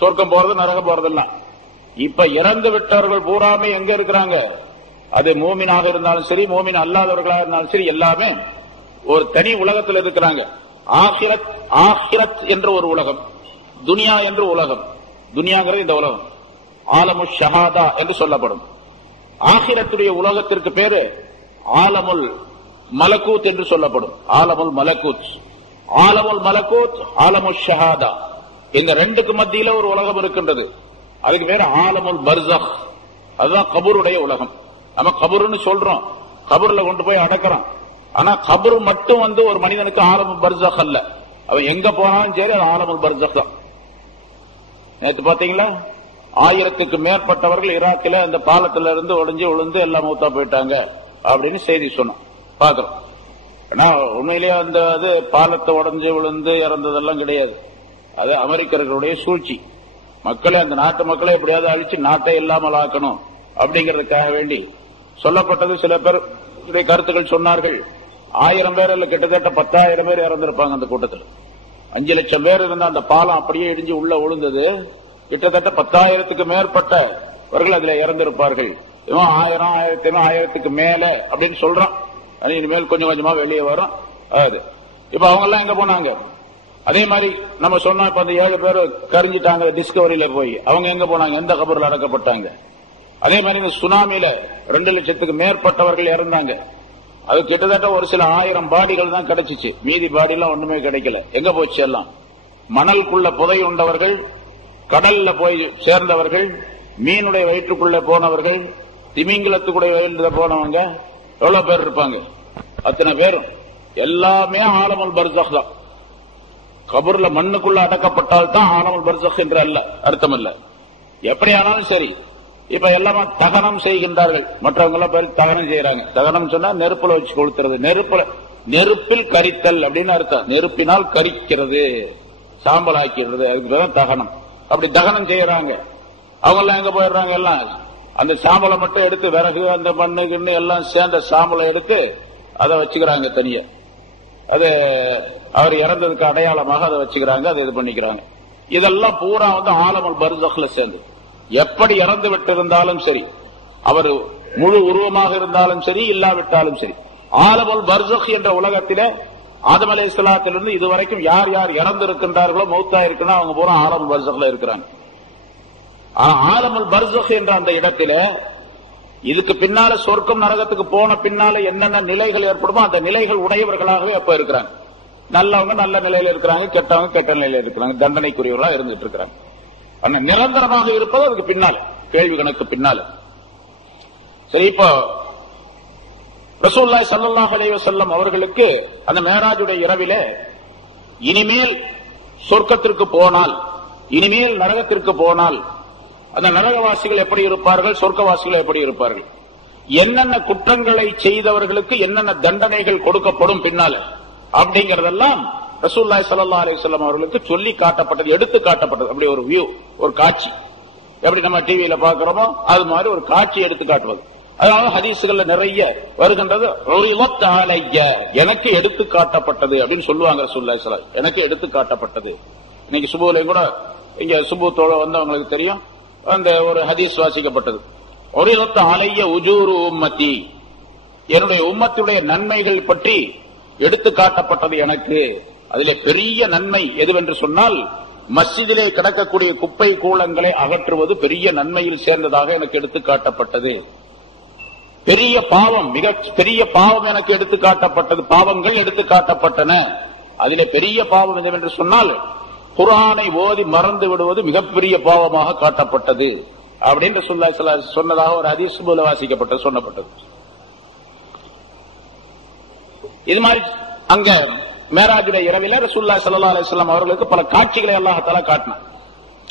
சொர்க்கம் போறது நரகம் போறதெல்லாம். இப்ப இறந்து விட்டவர்கள் பூராமே எங்க இருக்கிறாங்க? அது மூமினாக இருந்தாலும் சரி, மூமின் அல்லாதவர்களாக இருந்தாலும் சரி, எல்லாமே ஒரு தனி உலகத்தில் இருக்கிறாங்க. ஆஹிரத் என்ற ஒரு உலகம், துனியா என்று உலகம். துனியாங்கிறது இந்த உலகம், ஆலமு ஷஹாதா என்று சொல்லப்படும். ஆஹிரத்துடைய உலகத்திற்கு பேரு ஆலமுல் மலக்கூத் என்று சொல்லப்படும். ஆலமுல் மலக்கூத், ஆலமுல் மலக்கூத், ஆலமுல் ஷஹாதா, இந்த ரெண்டுக்கு மத்தியில ஒரு உலகம் இருக்கின்றது. அதுக்கு பேரு ஆலமுல் பர்ஸக், அதுதான் கபூருடைய உலகம். நம்ம கபூர்னு சொல்றோம், கபூர்ல கொண்டு போய் அடக்கிறோம். ஆனா கபூர் மட்டும் ஒரு மனிதனுக்கு ஆலமுல் பர்ஸக் அல்ல, அவன் எங்க போனாலும் சரி அது ஆலமுல் பர்ஸக் தான். நேற்று பாத்தீங்களா, 1000க்கு மேற்பட்டவர்கள் ஈராக்கில அந்த பாலத்துல இருந்து உடைஞ்சு விழுந்து எல்லாம் மூத்தா போயிட்டாங்க அப்படின்னு செய்தி சொன்னோம், பாக்குறோம். ஏன்னா உண்மையிலேயே அந்த அது பாலத்தை உடைஞ்சு விழுந்து இறந்ததெல்லாம் கிடையாது, அது அமெரிக்கர்களுடைய சூழ்ச்சி. மக்களை, அந்த நாட்டு மக்களை எப்படியாவது அழிச்சு நாட்டை இல்லாமல் ஆக்கணும் அப்படிங்கறதுக்காக வேண்டி சொல்லப்பட்டது. சில பேர் கருத்துக்கள் சொன்னார்கள், 1000 பேர் இல்ல, கிட்டத்தட்ட 10,000 பேர் இறந்திருப்பாங்க அந்த கூட்டத்தில். 5 லட்சம் பேர் இருந்த அந்த பாலம் அப்படியே இடிஞ்சு உள்ள விழுந்தது. கிட்டத்தட்ட 10,000க்கு மேற்பட்டவர்கள் அதுல இறந்திருப்பார்கள். 1000, 1000க்கு மேல அப்படின்னு சொல்றான். இனிமேல் கொஞ்சம் கொஞ்சமா வெளியே வரும். அது இப்ப அவங்க எல்லாம் எங்க போனாங்க? அதே மாதிரி நம்ம சொன்னோம், இப்ப அந்த 7 பேர் கரிஞ்சிட்டாங்க டிஸ்கவரியில போய், அவங்க எங்க போனாங்க? எந்த கபூர்ல அடக்கப்பட்டாங்க? அதே மாதிரி இந்த சுனாமியில 2 லட்சத்துக்கு மேற்பட்டவர்கள் இறந்தாங்க. அது கிட்டத்தட்ட ஒரு சில 1000 பாடிகள் தான் கிடைச்சிச்சு, மீதி பாடி எல்லாம் ஒண்ணுமே கிடைக்கல. எங்க போச்சு எல்லாம்? மணலுக்குள்ள புதை உண்டவர்கள், கடல்ல போய் சேர்ந்தவர்கள், மீனுடைய வயிற்றுக்குள்ள போனவர்கள், திமிங்கலத்துக்குடைய வயிற்றுல போனவங்க எவ்வளவு பேர் இருப்பாங்க? அத்தனை பேரும் எல்லாமே ஆலமுல் பர்ஸக் தான். கபூர்ல மண்ணுக்குள்ள அடக்கப்பட்டால் தான் ஆலமுல் பர்ஸக் என்று அல்ல, அர்த்தம் அல்ல. எப்படி ஆனாலும் சரி, இப்ப எல்லாமே தகனம் செய்கின்றார்கள். மற்றவங்க எல்லாம் பேர் தகனம் செய்யறாங்க. தகனம் சொன்னா நெருப்புல வச்சு கொளுத்துறது, நெருப்பில் கரித்தல் அப்படின்னு அர்த்தம். நெருப்பினால் கரிக்கிறது, சாம்பல் ஆக்கிறது, அதுக்குதான் தகனம். அப்படி தகனம் செய்யறாங்க. அவங்க எல்லாம் எங்க போயிடுறாங்க? எல்லாம் அந்த சாம்பலை மட்டும் எடுத்து, விறகு அந்த மண்ணு கிண்ணு எல்லாம் சேர்ந்த சாம்பலை எடுத்து அதை வச்சுக்கிறாங்க தனியா. அது அவர் இறந்ததுக்கு அடையாளமாக அதை வச்சுக்கிறாங்க, அதை இது பண்ணிக்கிறாங்க. இதெல்லாம் பூரா ஆலமுல் பர்ஸக்ல சேர்ந்து, எப்படி இறந்து விட்டு இருந்தாலும் சரி, அவர் முழு உருவமாக இருந்தாலும் சரி, இல்லாவிட்டாலும் சரி, ஆலமுல் பர்ஸக் என்ற உலகத்தில ஆதம் அலைஹிஸ்ஸலாத்திலிருந்து இதுவரைக்கும் யார் யார் இறந்து இருக்கின்றார்களோ, மௌத்தா இருக்குன்னா அவங்க பூரா ஆலமுல் பர்ஸக்ல இருக்கிறாங்க. ஆலமுல் பர்ஸக் என்ற அந்த இடத்துல இதுக்கு பின்னால சொர்க்கம் நரகத்துக்கு போன பின்னால என்னென்ன நிலைகள் ஏற்படுமோ அந்த நிலைகள் உடையவர்களாகவே அப்ப இருக்கிறாங்க. நல்லவங்க நல்ல நிலையில இருக்கிறாங்க, கெட்டவங்க கெட்ட நிலையில இருக்கிறாங்க, தண்டனைக்குரியவர்களா இருந்துட்டு இருக்கிறாங்க. ஆனா நிரந்தரமாக இருப்பது அதுக்கு பின்னால, கேள்வி கணக்கு பின்னால. சரி, இப்போ ரசூலுல்லாஹி ஸல்லல்லாஹு அலைஹி வஸல்லம் அவர்களுக்கு அந்த மேராஜுடைய இரவிலே இனிமேல் சொர்க்கத்திற்கு போனால், இனிமேல் நரகத்திற்கு போனால் அந்த நரகவாசிகள் எப்படி இருப்பார்கள், சொர்க்கவாசிகள் எப்படி இருப்பார்கள், என்னென்ன குற்றங்களை செய்தவர்களுக்கு என்னென்ன தண்டனைகள் கொடுக்கப்படும் பின்னால அப்படிங்கறதெல்லாம் ரசூலுல்லாஹி ஸல்லல்லாஹு அலைஹி வஸல்லம் அவர்களுக்கு சொல்லி காட்டப்பட்டது, எடுத்து காட்டப்பட்டது. அப்படி ஒரு வியூ, ஒரு காட்சி, எப்படி நம்ம டிவியில பாக்குறோமோ அது மாதிரி ஒரு காட்சி எடுத்து காட்டுவது. அதனால ஹதீசுகள்ல நிறைய வருகின்றது, எனக்கு எடுத்து காட்டப்பட்டது அப்படின்னு சொல்லுவாங்க ரசூலுல்லாஹி ஸல்லல்லாஹு அலைஹி வஸல்லம். எனக்கு எடுத்து காட்டப்பட்டது. இன்னைக்கு சுபூலையும் கூட இங்க சுபூத்தோட வந்தவங்களுக்கு தெரியும், அந்த ஒரு ஹதீஸ் வாசிக்கப்பட்டது. உரிலத் அலைய உஜூரு உம்மத்தி, என்னுடைய உம்மத்துடைய நன்மைகள் பற்றி எடுத்து காட்டப்பட்டது எனக்கு. அதிலே பெரிய நன்மை எதுவென்று சொன்னால், மஸ்ஜிதிலே கிடக்கக்கூடிய குப்பை கூளங்களை அகற்றுவது பெரிய நன்மையில் சேர்ந்ததாக எனக்கு எடுத்து காட்டப்பட்டது. பெரிய பாவம், மிக பெரிய பாவம் எனக்கு எடுத்து காட்டப்பட்டது, பாவங்கள் எடுத்து காட்டப்பட்டன. அதிலே பெரிய பாவம் எதுவென்று சொன்னால், குர்ஆனை ஓதி மறந்து விடுவது மிகப்பெரிய பாவமாக காட்டப்பட்டது அப்படின்னு ரசூலுல்லாஹி ஸல்லல்லாஹு அலைஹி வஸல்லம் சொன்னதாக ஒரு ஹதீஸ் வாசிக்கப்பட்டது, சொல்லப்பட்டது. இது மாதிரி அங்க மேராஜுடைய இரவில ரசூலுல்லாஹி ஸல்லல்லாஹு அலைஹி வஸல்லம் அவர்களுக்கு பல காட்சிகளை அல்லாஹ் தஆலா காட்டினார்.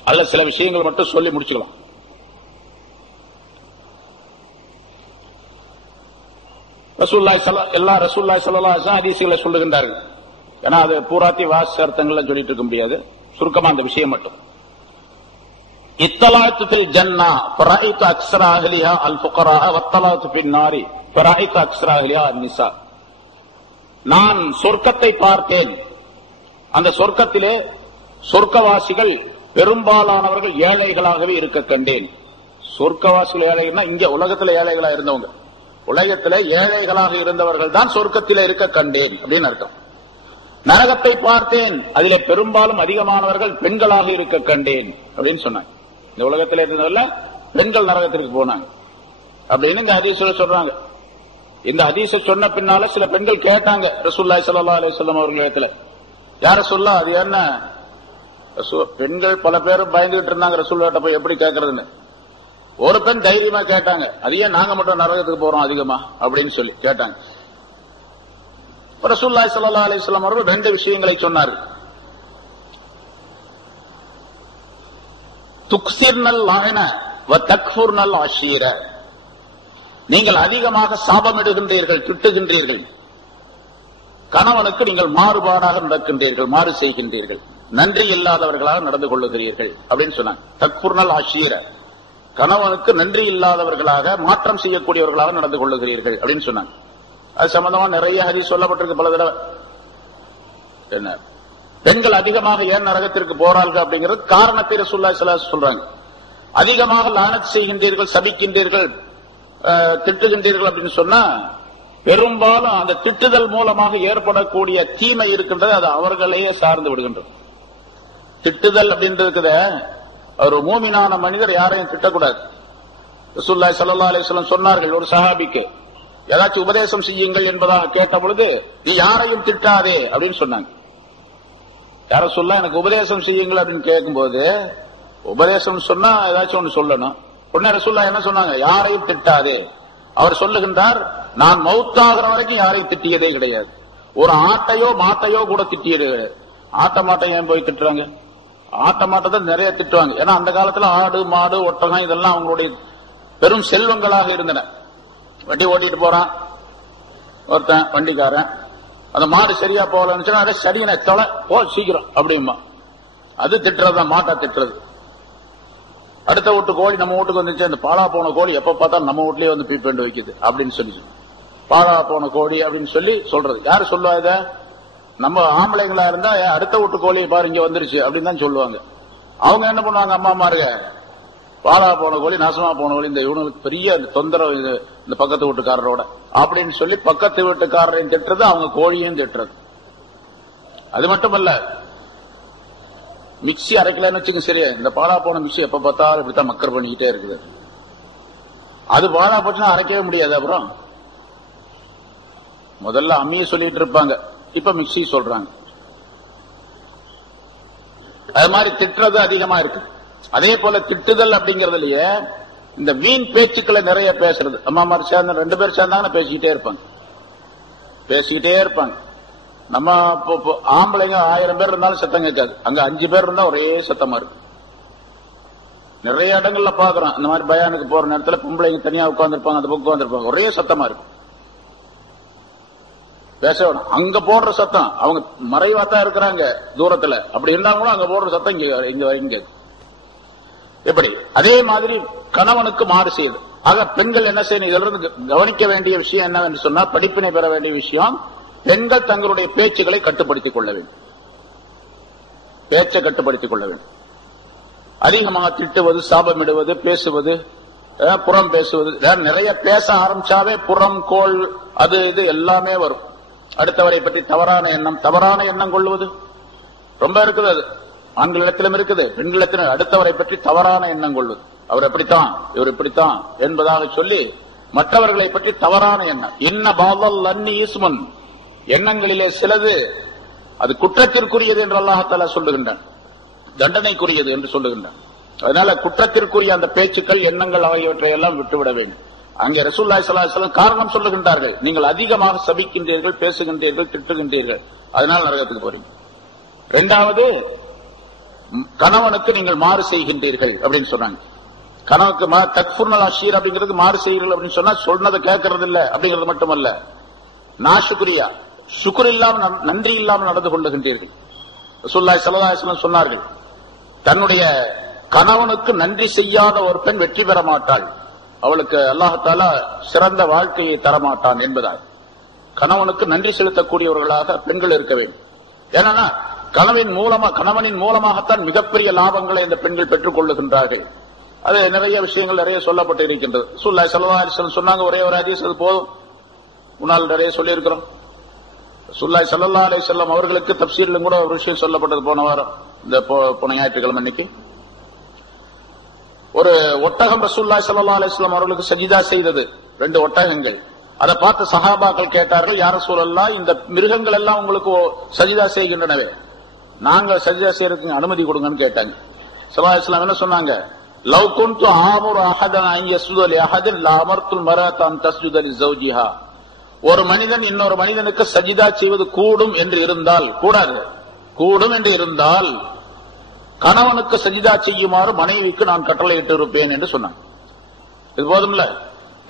அதுல சில விஷயங்கள் மட்டும் சொல்லி முடிச்சுக்கலாம். ரசூலுல்லாஹி ஸல்லல்லாஹு அலைஹி வஸல்லம் ஹதீஸ்களை சொல்லுகின்றார்கள். ஏன்னா அது பூராத்தி வாசர்த்தங்கள்ல சொல்லிட்டு இருக்க முடியாது, சுருக்கமா அந்த விஷயம் மட்டும். இத்தலாத்து ஃபில் ஜன்னா ஃபராயிது அக்ஸர அஹ்லிஹா அல் ஃபுகரா வத்தலாத்து ஃபின் நாரி ஃபராயிது அக்ஸர அஹ்லிஹா அன்-நிசா. நான் சொர்க்கத்தை பார்த்தேன், அந்த சொர்க்கத்திலே சொர்க்கவாசிகள் பெரும்பாலானவர்கள் ஏழைகளாகவே இருக்க கண்டேன். சொர்க்கவாசிகள் ஏழைகள்னா இங்க உலகத்துல ஏழைகளா இருந்தவங்க, உலகத்திலே ஏழைகளாக இருந்தவர்கள் தான் சொர்க்கத்திலே இருக்க கண்டேன் அப்படின்னு அர்த்தம். நரகத்தை பார்த்தேன், அதிலே பெரும்பாலும் அதிகமானவர்கள் பெண்களாக இருக்க கண்டேன் அப்படின்னு சொன்னாங்க. இந்த உலகத்தில் இருந்தவர்கள் பெண்கள் நரகத்திற்கு போனாங்க அப்படின்னு இந்த ஹதீஸ்ல சொல்றாங்க. இந்த ஹதீஸை சொன்ன பின்னால சில பெண்கள் கேட்டாங்க ரசூலுல்லாஹி ஸல்லல்லாஹு அலைஹி வஸல்லம் அவர்களிடத்துல, யார சொல்லா அது என்ன? பெண்கள் பல பேரும் பயந்துகிட்டு இருந்தாங்க ரசூலுல்லாஹ்ட்ட போய் எப்படி கேட்கறதுன்னு. ஒரு பெண் தைரியமா கேட்டாங்க, அது ஏன் நாங்க மட்டும் நரகத்துக்கு போறோம் அதிகமா அப்படின்னு சொல்லி கேட்டாங்க. ரசூலுல்லாஹி ஸல்லல்லாஹு அலைஹி வஸல்லம் அவர்கள் ரெண்டு விஷயங்களை சொன்னார்கள். துக்ஸிர்னல் லஅன வ தக்ஃபுர்னல் அஷீர, நீங்கள் அதிகமாக சாபமிடுகின்றீர்கள், திட்டுகின்றீர்கள், கணவனுக்கு நீங்கள் மாறுபாடாக நடக்கின்றீர்கள், மாறு செய்கின்றீர்கள், நன்றி இல்லாதவர்களாக நடந்து கொள்ளுகிறீர்கள் அப்படின்னு சொன்னாங்க. தக்ஃபுர்னல் அஷீர, கணவனுக்கு நன்றி இல்லாதவர்களாக மாற்றம் செய்யக்கூடியவர்களாக நடந்து கொள்ளுகிறீர்கள் அப்படின்னு சொன்னாங்க. அது சம்பந்தமா நிறைய ஹதீஸ் சொல்லப்பட்டிருக்கு பல தடவை. என்ன பெண்கள் அதிகமாக ஏன் நரகத்திற்கு போறார்கள் அப்படிங்கிறது காரணத்தை ரசூலுல்லாஹி ஸல்லல்லாஹு அலைஹி வஸல்லம் சொல்றாங்க. அதிகமாக லானத் செய்கின்றீர்கள், சபிக்கின்றீர்கள், திட்டுகின்றீர்கள் அப்படின்னு சொன்னா பெரும்பாலும் அந்த திட்டுதல் மூலமாக ஏற்படக்கூடிய தீமை இருக்கின்றது, அது அவர்களையே சார்ந்து விடுகின்றது. திட்டுதல் அப்படின்றது, ஒரு மூமினான மனிதர் யாரையும் திட்டக்கூடாது. ரசூலுல்லாஹி ஸல்லல்லாஹு அலைஹி வஸல்லம் சொன்னார்கள், ஒரு சஹாபிக்கு ஏதாச்சும் உபதேசம் செய்யுங்கள் என்பதாக கேட்ட பொழுது, நீ யாரையும் திட்டாதே அப்படின்னு சொன்னாங்க. யார சொல்ல எனக்கு உபதேசம் செய்யுங்கள் அப்படின்னு கேட்கும்போது, உபதேசம் சொன்னா ஏதாச்சும் ஒன்று சொல்லணும். உடனே ரசூலுல்லாஹ் என்ன சொன்னாங்க? யாரையும் திட்டாதே. அவர் சொல்லுகின்றார், நான் மௌத்தாகிற வரைக்கும் யாரையும் திட்டியதே கிடையாது. ஒரு ஆட்டையோ மாட்டையோ கூட திட்டியது. ஆட்ட மாட்டை ஏன் போய் திட்டுறாங்க? ஆட்ட மாட்டை நிறைய திட்டுவாங்க. ஏன்னா அந்த காலத்துல ஆடு மாடு ஒட்டகம் இதெல்லாம் அவங்களுடைய பெரும் செல்வங்களாக இருந்தன. வண்டி ஓட்டிட்டு போறான் ஒருத்தன் வண்டிக்காரன், அந்த மாடு சரியா போகலன்னு அதை சரியான தொலை போ சீக்கிரம் அப்படிமா, அது திட்டுறதுதான், மாட்டா திட்டுறது. அடுத்த வீட்டு கோழி நம்ம வீட்டுக்கு வந்துச்சு, அந்த பாலா போன கோழி எப்ப பார்த்தா நம்ம வீட்லயே வந்து பீப்பேண்டு வைக்குது அப்படின்னு சொல்லி பாலா போன கோழி அப்படின்னு சொல்லி சொல்றது. யாரு சொல்லுவா இத? நம்ம ஆம்பளைங்களா இருந்தா அடுத்த வீட்டு கோழியை பாரு இங்க வந்துருச்சு அப்படின்னு தான் சொல்லுவாங்க. அவங்க என்ன பண்ணுவாங்க, அம்மா மாருங்க, பாலா போன கோழி நாசமா போன கோழி, இந்த இவனுக்கு பெரிய தொந்தரவு இந்த பக்கத்து வீட்டுக்காரரோட அப்படின்னு சொல்லி பக்கத்து வீட்டுக்காரரையும் திட்டுறது, அவங்க கோழியும் திட்டுறது. அது மட்டுமல்ல, மிக்சி அரைக்கலன்னு வச்சுக்க, சரியா, இந்த பாலா போன மிக்சி எப்ப பார்த்தாலும் இப்படித்தான் மக்கர் பண்ணிக்கிட்டே இருக்குது. அது பாலா போச்சுன்னா அரைக்கவே முடியாது. அப்புறம் முதல்ல அம்மியை சொல்லிட்டு இருப்பாங்க, இப்ப மிக்சி சொல்றாங்க. அது மாதிரி திட்டுறது அதிகமா இருக்கு. அதே போல திட்டுதல் அப்படிங்கறதுலயே இந்த வீண் பேச்சுக்களை நிறைய பேசுறது. அம்மா மாதிரி சேர்ந்த 2 பேர் சேர்ந்தாங்கன்னா பேசிக்கிட்டே இருப்பாங்க. நம்ம ஆம்பளைங்க 1000 பேர் இருந்தாலும் சத்தம் கேட்காது. அங்க 5 பேர் இருந்தா ஒரே சத்தமா இருக்கு. நிறைய இடங்கள்ல பாக்குறோம், இந்த மாதிரி பயானுக்கு போற நேரத்துல பொம்பளைங்க தனியா உட்கார்ந்துருப்பாங்க, அந்த பக்கம் உட்கார்ந்துருப்பாங்க, ஒரே சத்தமா இருக்கு. பேச வேணும். அங்க போடுற சத்தம் அவங்க மறைவாத்தான் இருக்கிறாங்க தூரத்துல, அப்படி இருந்தாலும் அங்க போடுற சத்தம் இங்க வரைக்கும். எப்படி அதே மாதிரி கணவனுக்கு மாறு செய்யுது. ஆக பெண்கள் என்ன செய்யணும், இதுல இருந்து கவனிக்க வேண்டிய விஷயம் என்னவென்று சொன்னா, படிப்பினை பெற வேண்டிய விஷயம், பெண்கள் தங்களுடைய பேச்சுகளை கட்டுப்படுத்திக் கொள்ள வேண்டும். பேச்சை கட்டுப்படுத்திக் கொள்ள வேண்டும். அதிகமாக திட்டுவது, சாபமிடுவது, பேசுவது, புறம் பேசுவது, நிறைய பேச ஆரம்பிச்சாவே புறம், கோள், அது இது எல்லாமே வரும். அடுத்தவரை பற்றி தவறான எண்ணம் கொள்வது ரொம்ப இருக்குது. அது ஆண்களிடத்திலும் இருக்குது, பெண்களிடத்திலும். அடுத்தவரை பற்றி தவறான எண்ணம் கொள்வது, அவர் எப்படித்தான், இவர் இப்படித்தான் என்பதாக சொல்லி மற்றவர்களை பற்றி தவறான எண்ணம். இன்ன பாதல் அன்னி ஈஸ்மன், எண்ணங்களிலே சிலது அது குற்றத்திற்குரியது என்று அல்லாஹ் தஆலா சொல்லுகின்றான், தண்டனைக்குரியது என்று சொல்லுகின்றான். அதனால குற்றத்திற்குரிய அந்த பேச்சுக்கள், எண்ணங்கள் ஆகியவற்றை எல்லாம் விட்டுவிட வேண்டும். அங்கே ரசூலுல்லாஹி ஸல்லல்லாஹு அலைஹி வஸல்லம் காரணம் சொல்லுகின்றார்கள், நீங்கள் அதிகமாக சபிக்கின்றீர்கள், பேசுகின்றீர்கள், திட்டுகின்றீர்கள், அதனால் நரகத்துக்கு போறீங்க. 2வது, கணவனுக்கு நீங்கள் மாறு செய்கின்றீர்கள் அப்படின்னு சொன்னாங்க. கணவனுக்கு தக்ஃபுர்னல் அஷீர் அப்படிங்கிறது மாறு செய்கிறீர்கள் அப்படின்னு சொன்னா, சொன்னதை கேட்கறது இல்ல அப்படிங்கிறது மட்டுமல்ல, நாசுக்ரியா, சுக்ர் இல்லாமல், நன்றி இல்லாமல் நடந்து கொள்ளுகின்றீர்கள். ரசூலுல்லாஹி ஸல்லல்லாஹு அலைஹி வஸல்லம் சொன்னார்கள், தன்னுடைய கணவனுக்கு நன்றி செய்யாத ஒரு பெண் வெற்றி பெற மாட்டாள், அவளுக்கு அல்லாஹ் தஆலா சிறந்த வாழ்க்கையை தரமாட்டான் என்பதால் கணவனுக்கு நன்றி செலுத்தக்கூடியவர்களாக பெண்கள் இருக்க வேண்டும். ஏன்னா கணவனின் மூலமாகத்தான் மிகப்பெரிய லாபங்களை இந்த பெண்கள் பெற்றுக் கொள்ளுகின்றார்கள். அது நிறைய விஷயங்கள் நிறைய சொல்லப்பட்டு இருக்கின்றது. ரசூலுல்லாஹி ஸல்லல்லாஹு அலைஹி வஸல்லம் சொன்னாங்க, ஒரே ஒரு ஹதீஸ், அது போதும். முன்னால் நிறைய சொல்லி இருக்கிறோம். ரசூலுல்லாஹி ஸல்லல்லாஹு அலைஹி வஸல்லம் அவர்களுக்கு தஃப்சீரிலும் கூட ஒரு விஷயம் சொல்லப்பட்டது போன வாரம், இந்த போன ஞாயிற்றுக்கிழமை அன்னைக்கு. ஒரு ஒட்டகம் ரசூலுல்லாஹி ஸல்லல்லாஹு அலைஹி வஸல்லம் அவர்களுக்கு சஜிதா செய்தது, 2 ஒட்டகங்கள். அதை பார்த்து சஹாபாக்கள் கேட்டார்கள், யா ரசூலல்லாஹ், இந்த மிருகங்கள் எல்லாம் உங்களுக்கு சஜிதா செய்கின்றனவே, நாங்க சஜிதா செய்யறதுக்கு அனுமதி கொடுங்கன்னு கேட்டாங்க. ஸல்லல்லாஹு அலைஹி வஸல்லம் என்ன சொன்னாங்க, லவ் குன்து ஆமுரு அஹதன் அன் யஸ்ஜுத லி அஹதின் லஅமர்துல் மர்அத அன் தஸ்ஜுத லி ஜௌஜிஹா. ஒரு மனிதன் இன்னொரு மனிதனுக்கு சஜிதா செய்வது கூடும் என்று இருந்தால், கூடாது, கூடும் என்று இருந்தால் கணவனுக்கு சஜிதா செய்யுமாறு மனைவிக்கு நான் கட்டளையிட்டு இருப்பேன் என்று சொன்னான். இது போதும்ல,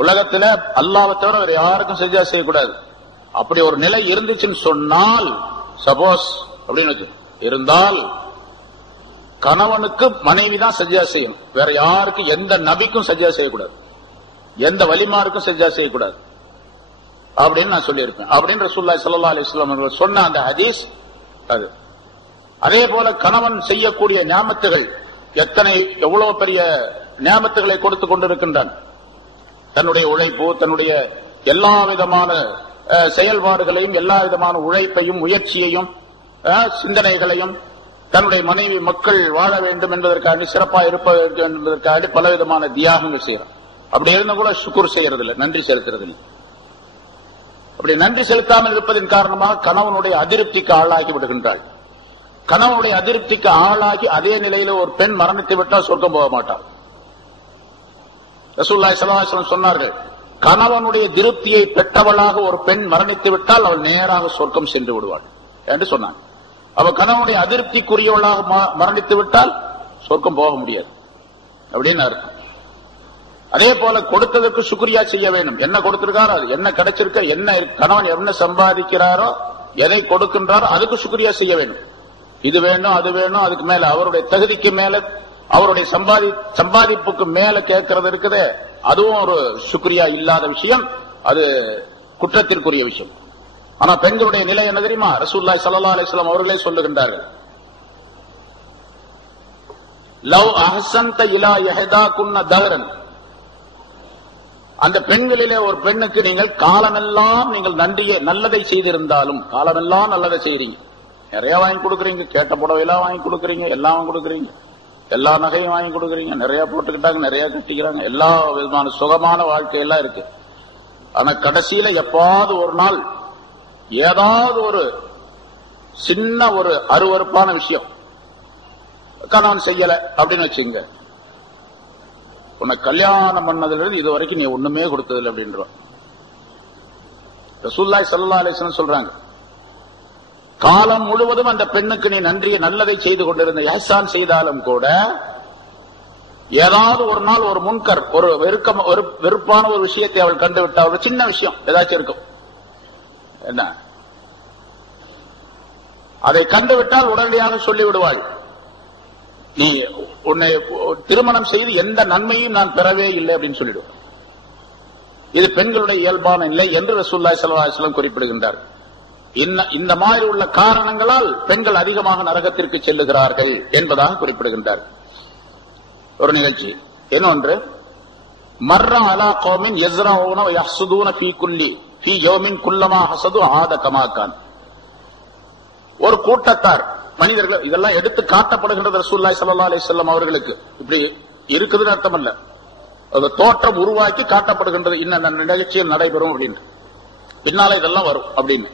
உலகத்துல அல்லாஹ்வை தவிர வேற யாருக்கும் சஜிதா செய்யக்கூடாது. அப்படி ஒரு நிலை இருந்துச்சுன்னு சொன்னால், சப்போஸ் அப்படின்னு இருந்தால், கணவனுக்கு மனைவி தான் சஜிதா செய்யணும், வேற யாருக்கும், எந்த நபிக்கும் சஜிதா செய்யக்கூடாது, எந்த வலிமாருக்கும் சஜிதா செய்யக்கூடாது அப்படின்னு நான் சொல்லியிருப்பேன் அப்படின்னு ரசூலுல்லாஹி ஸல்லல்லாஹு அலைஹி வஸல்லம் சொன்ன அந்த ஹதீஸ் அது. அதே போல கணவன் செய்யக்கூடிய நியாமத்துகள், எவ்வளவு பெரிய நியாமத்துகளை கொடுத்து கொண்டிருக்கின்றான். தன்னுடைய உழைப்பு, தன்னுடைய எல்லா விதமான செயல்பாடுகளையும், எல்லா விதமான உழைப்பையும், முயற்சியையும், சிந்தனைகளையும், தன்னுடைய மனைவி மக்கள் வாழ வேண்டும் என்பதற்காக, சிறப்பாக இருப்பதற்கு என்பதற்காக பலவிதமான தியாகங்கள் செய்யறான். அப்படி இருந்த கூட சுக்குர் செய்யறதில்லை, நன்றி செலுத்துறதில்லை. அப்படி நன்றி செலுத்தாமல் இருப்பதன் காரணமாக கணவனுடைய அதிருப்திக்கு ஆளாகி விடுகின்றாள். கணவனுடைய அதிருப்திக்கு ஆளாகி அதே நிலையில ஒரு பெண் மரணித்து விட்டால் சொர்க்கம் போக மாட்டார். ரசூலுல்லாஹி ஸல்லல்லாஹு அலைஹி வஸல்லம் சொன்னார்கள், கணவனுடைய திருப்தியை பெற்றவளாக ஒரு பெண் மரணித்து விட்டால் அவள் நேராக சொர்க்கம் சென்று விடுவாள் என்று சொன்னார். அவ கணவனுடைய அதிருப்திக்குரியவளாக மரணித்து விட்டால் சொர்க்கம் போக முடியாது அப்படின்னு அர்த்தம். அதே போல கொடுத்ததற்கு சுக்ரியா செய்ய வேண்டும். என்ன கொடுத்திருக்காரோ, அது என்ன கிடைச்சிருக்க, என்ன கணவன் என்ன சம்பாதிக்கிறாரோ, எதை கொடுக்கின்றாரோ அதுக்கு சுக்ரியா செய்ய வேண்டும். இது வேணும், அது வேணும், அதுக்கு மேல அவருடைய தகுதிக்கு மேல, அவருடைய சம்பாதிப்புக்கு மேல கேட்கறது இருக்குது, அதுவும் ஒரு சுக்ரியா இல்லாத விஷயம், அது குற்றத்திற்குரிய விஷயம். ஆனா பெண்களுடைய நிலை என்ன தெரியுமா? ரசூலுல்லாஹி ஸல்லல்லாஹு அலைஹி வஸல்லம் அவர்களே சொல்லுகின்றார்கள், லவ் அஹ்சன்த இலா யஹதாகுன்ன தஹரன், அந்த பெண்களிலே ஒரு பெண்ணுக்கு நீங்கள் காலமெல்லாம் நீங்கள் நல்லதை செய்திருந்தாலும், காலமெல்லாம் நல்லதை செய்றீங்க, நிறைய வாங்கி கொடுக்குறீங்க, கேட்ட புடவையெல்லாம் வாங்கி கொடுக்குறீங்க, எல்லாம் கொடுக்குறீங்க, எல்லா நகையும் வாங்கி கொடுக்குறீங்க, நிறைய போட்டுக்கிட்டாங்க, நிறைய கட்டிக்கிறாங்க, எல்லா விதமான சுகமான வாழ்க்கையெல்லாம் இருக்கு. ஆனா கடைசியில எப்பாவது ஒரு நாள் ஏதாவது ஒரு சின்ன ஒரு அருவருப்பான விஷயம் கணவன் செய்யல அப்படின்னு வச்சுங்க, உன்னை கல்யாணம் பண்ணதுல இருந்து இது வரைக்கும் நீ ஒண்ணுமே கொடுத்ததில்லை அப்படின்றான். ரசூலுல்லாஹி ஸல்லல்லாஹு அலைஹி வஸல்லம் சொல்றாங்க, காலம் முழுவதும் அந்த பெண்ணுக்கு நீ நன்றிய நல்லதை செய்து கொண்டிருந்த, இஹ்சான் செய்தாலும் கூட ஏதாவது ஒரு நாள் ஒரு முன்கர், ஒரு வெறுப்பான ஒரு விஷயத்தை அவள் கண்டுவிட்டா, ஒரு சின்ன விஷயம் ஏதாச்சும் இருக்கும், என்ன அதை கண்டுவிட்டால் உடனடியாக சொல்லிவிடுவாள், நீ உன்னை திருமணம் செய்து எந்த நன்மையும் நான் பெறவே இல்லை அப்படின்னு சொல்லிடுவார். இது பெண்களுடைய இயல்பான நிலை என்று ரசூலுல்லாஹி ஸல்லல்லாஹு அலைஹி வஸல்லம் குறிப்பிடுகின்றார். இந்த மாதிரி உள்ள காரணங்களால் பெண்கள் அதிகமாக நரகத்திற்கு செல்லுகிறார்கள் என்பதாக குறிப்பிடுகின்றார். ஒரு நிகழ்ச்சி இன்னொன்று, மர்ர அலா கௌமின் யஸ்ரஊன வ யஹ்சுதூன ஃபீ யௌமின் குல்லமா ஹஸது ஆத கமா கான். ஒரு கூட்டத்தார் மனிதர்கள், இதெல்லாம் எடுத்து காட்டப்படுகின்றது ரசூலுல்லாஹி ஸல்லல்லாஹு அலைஹி வஸல்லம் அவர்களுக்கு. இப்படி இருக்குதுன்னு அர்த்தம் அல்ல, அது தோற்றம் உருவாக்கி காட்டப்படுகின்றது, இன்ன நிகழ்ச்சியில் நடைபெறும் அப்படின்னு, பின்னால இதெல்லாம் வரும் அப்படின்னு.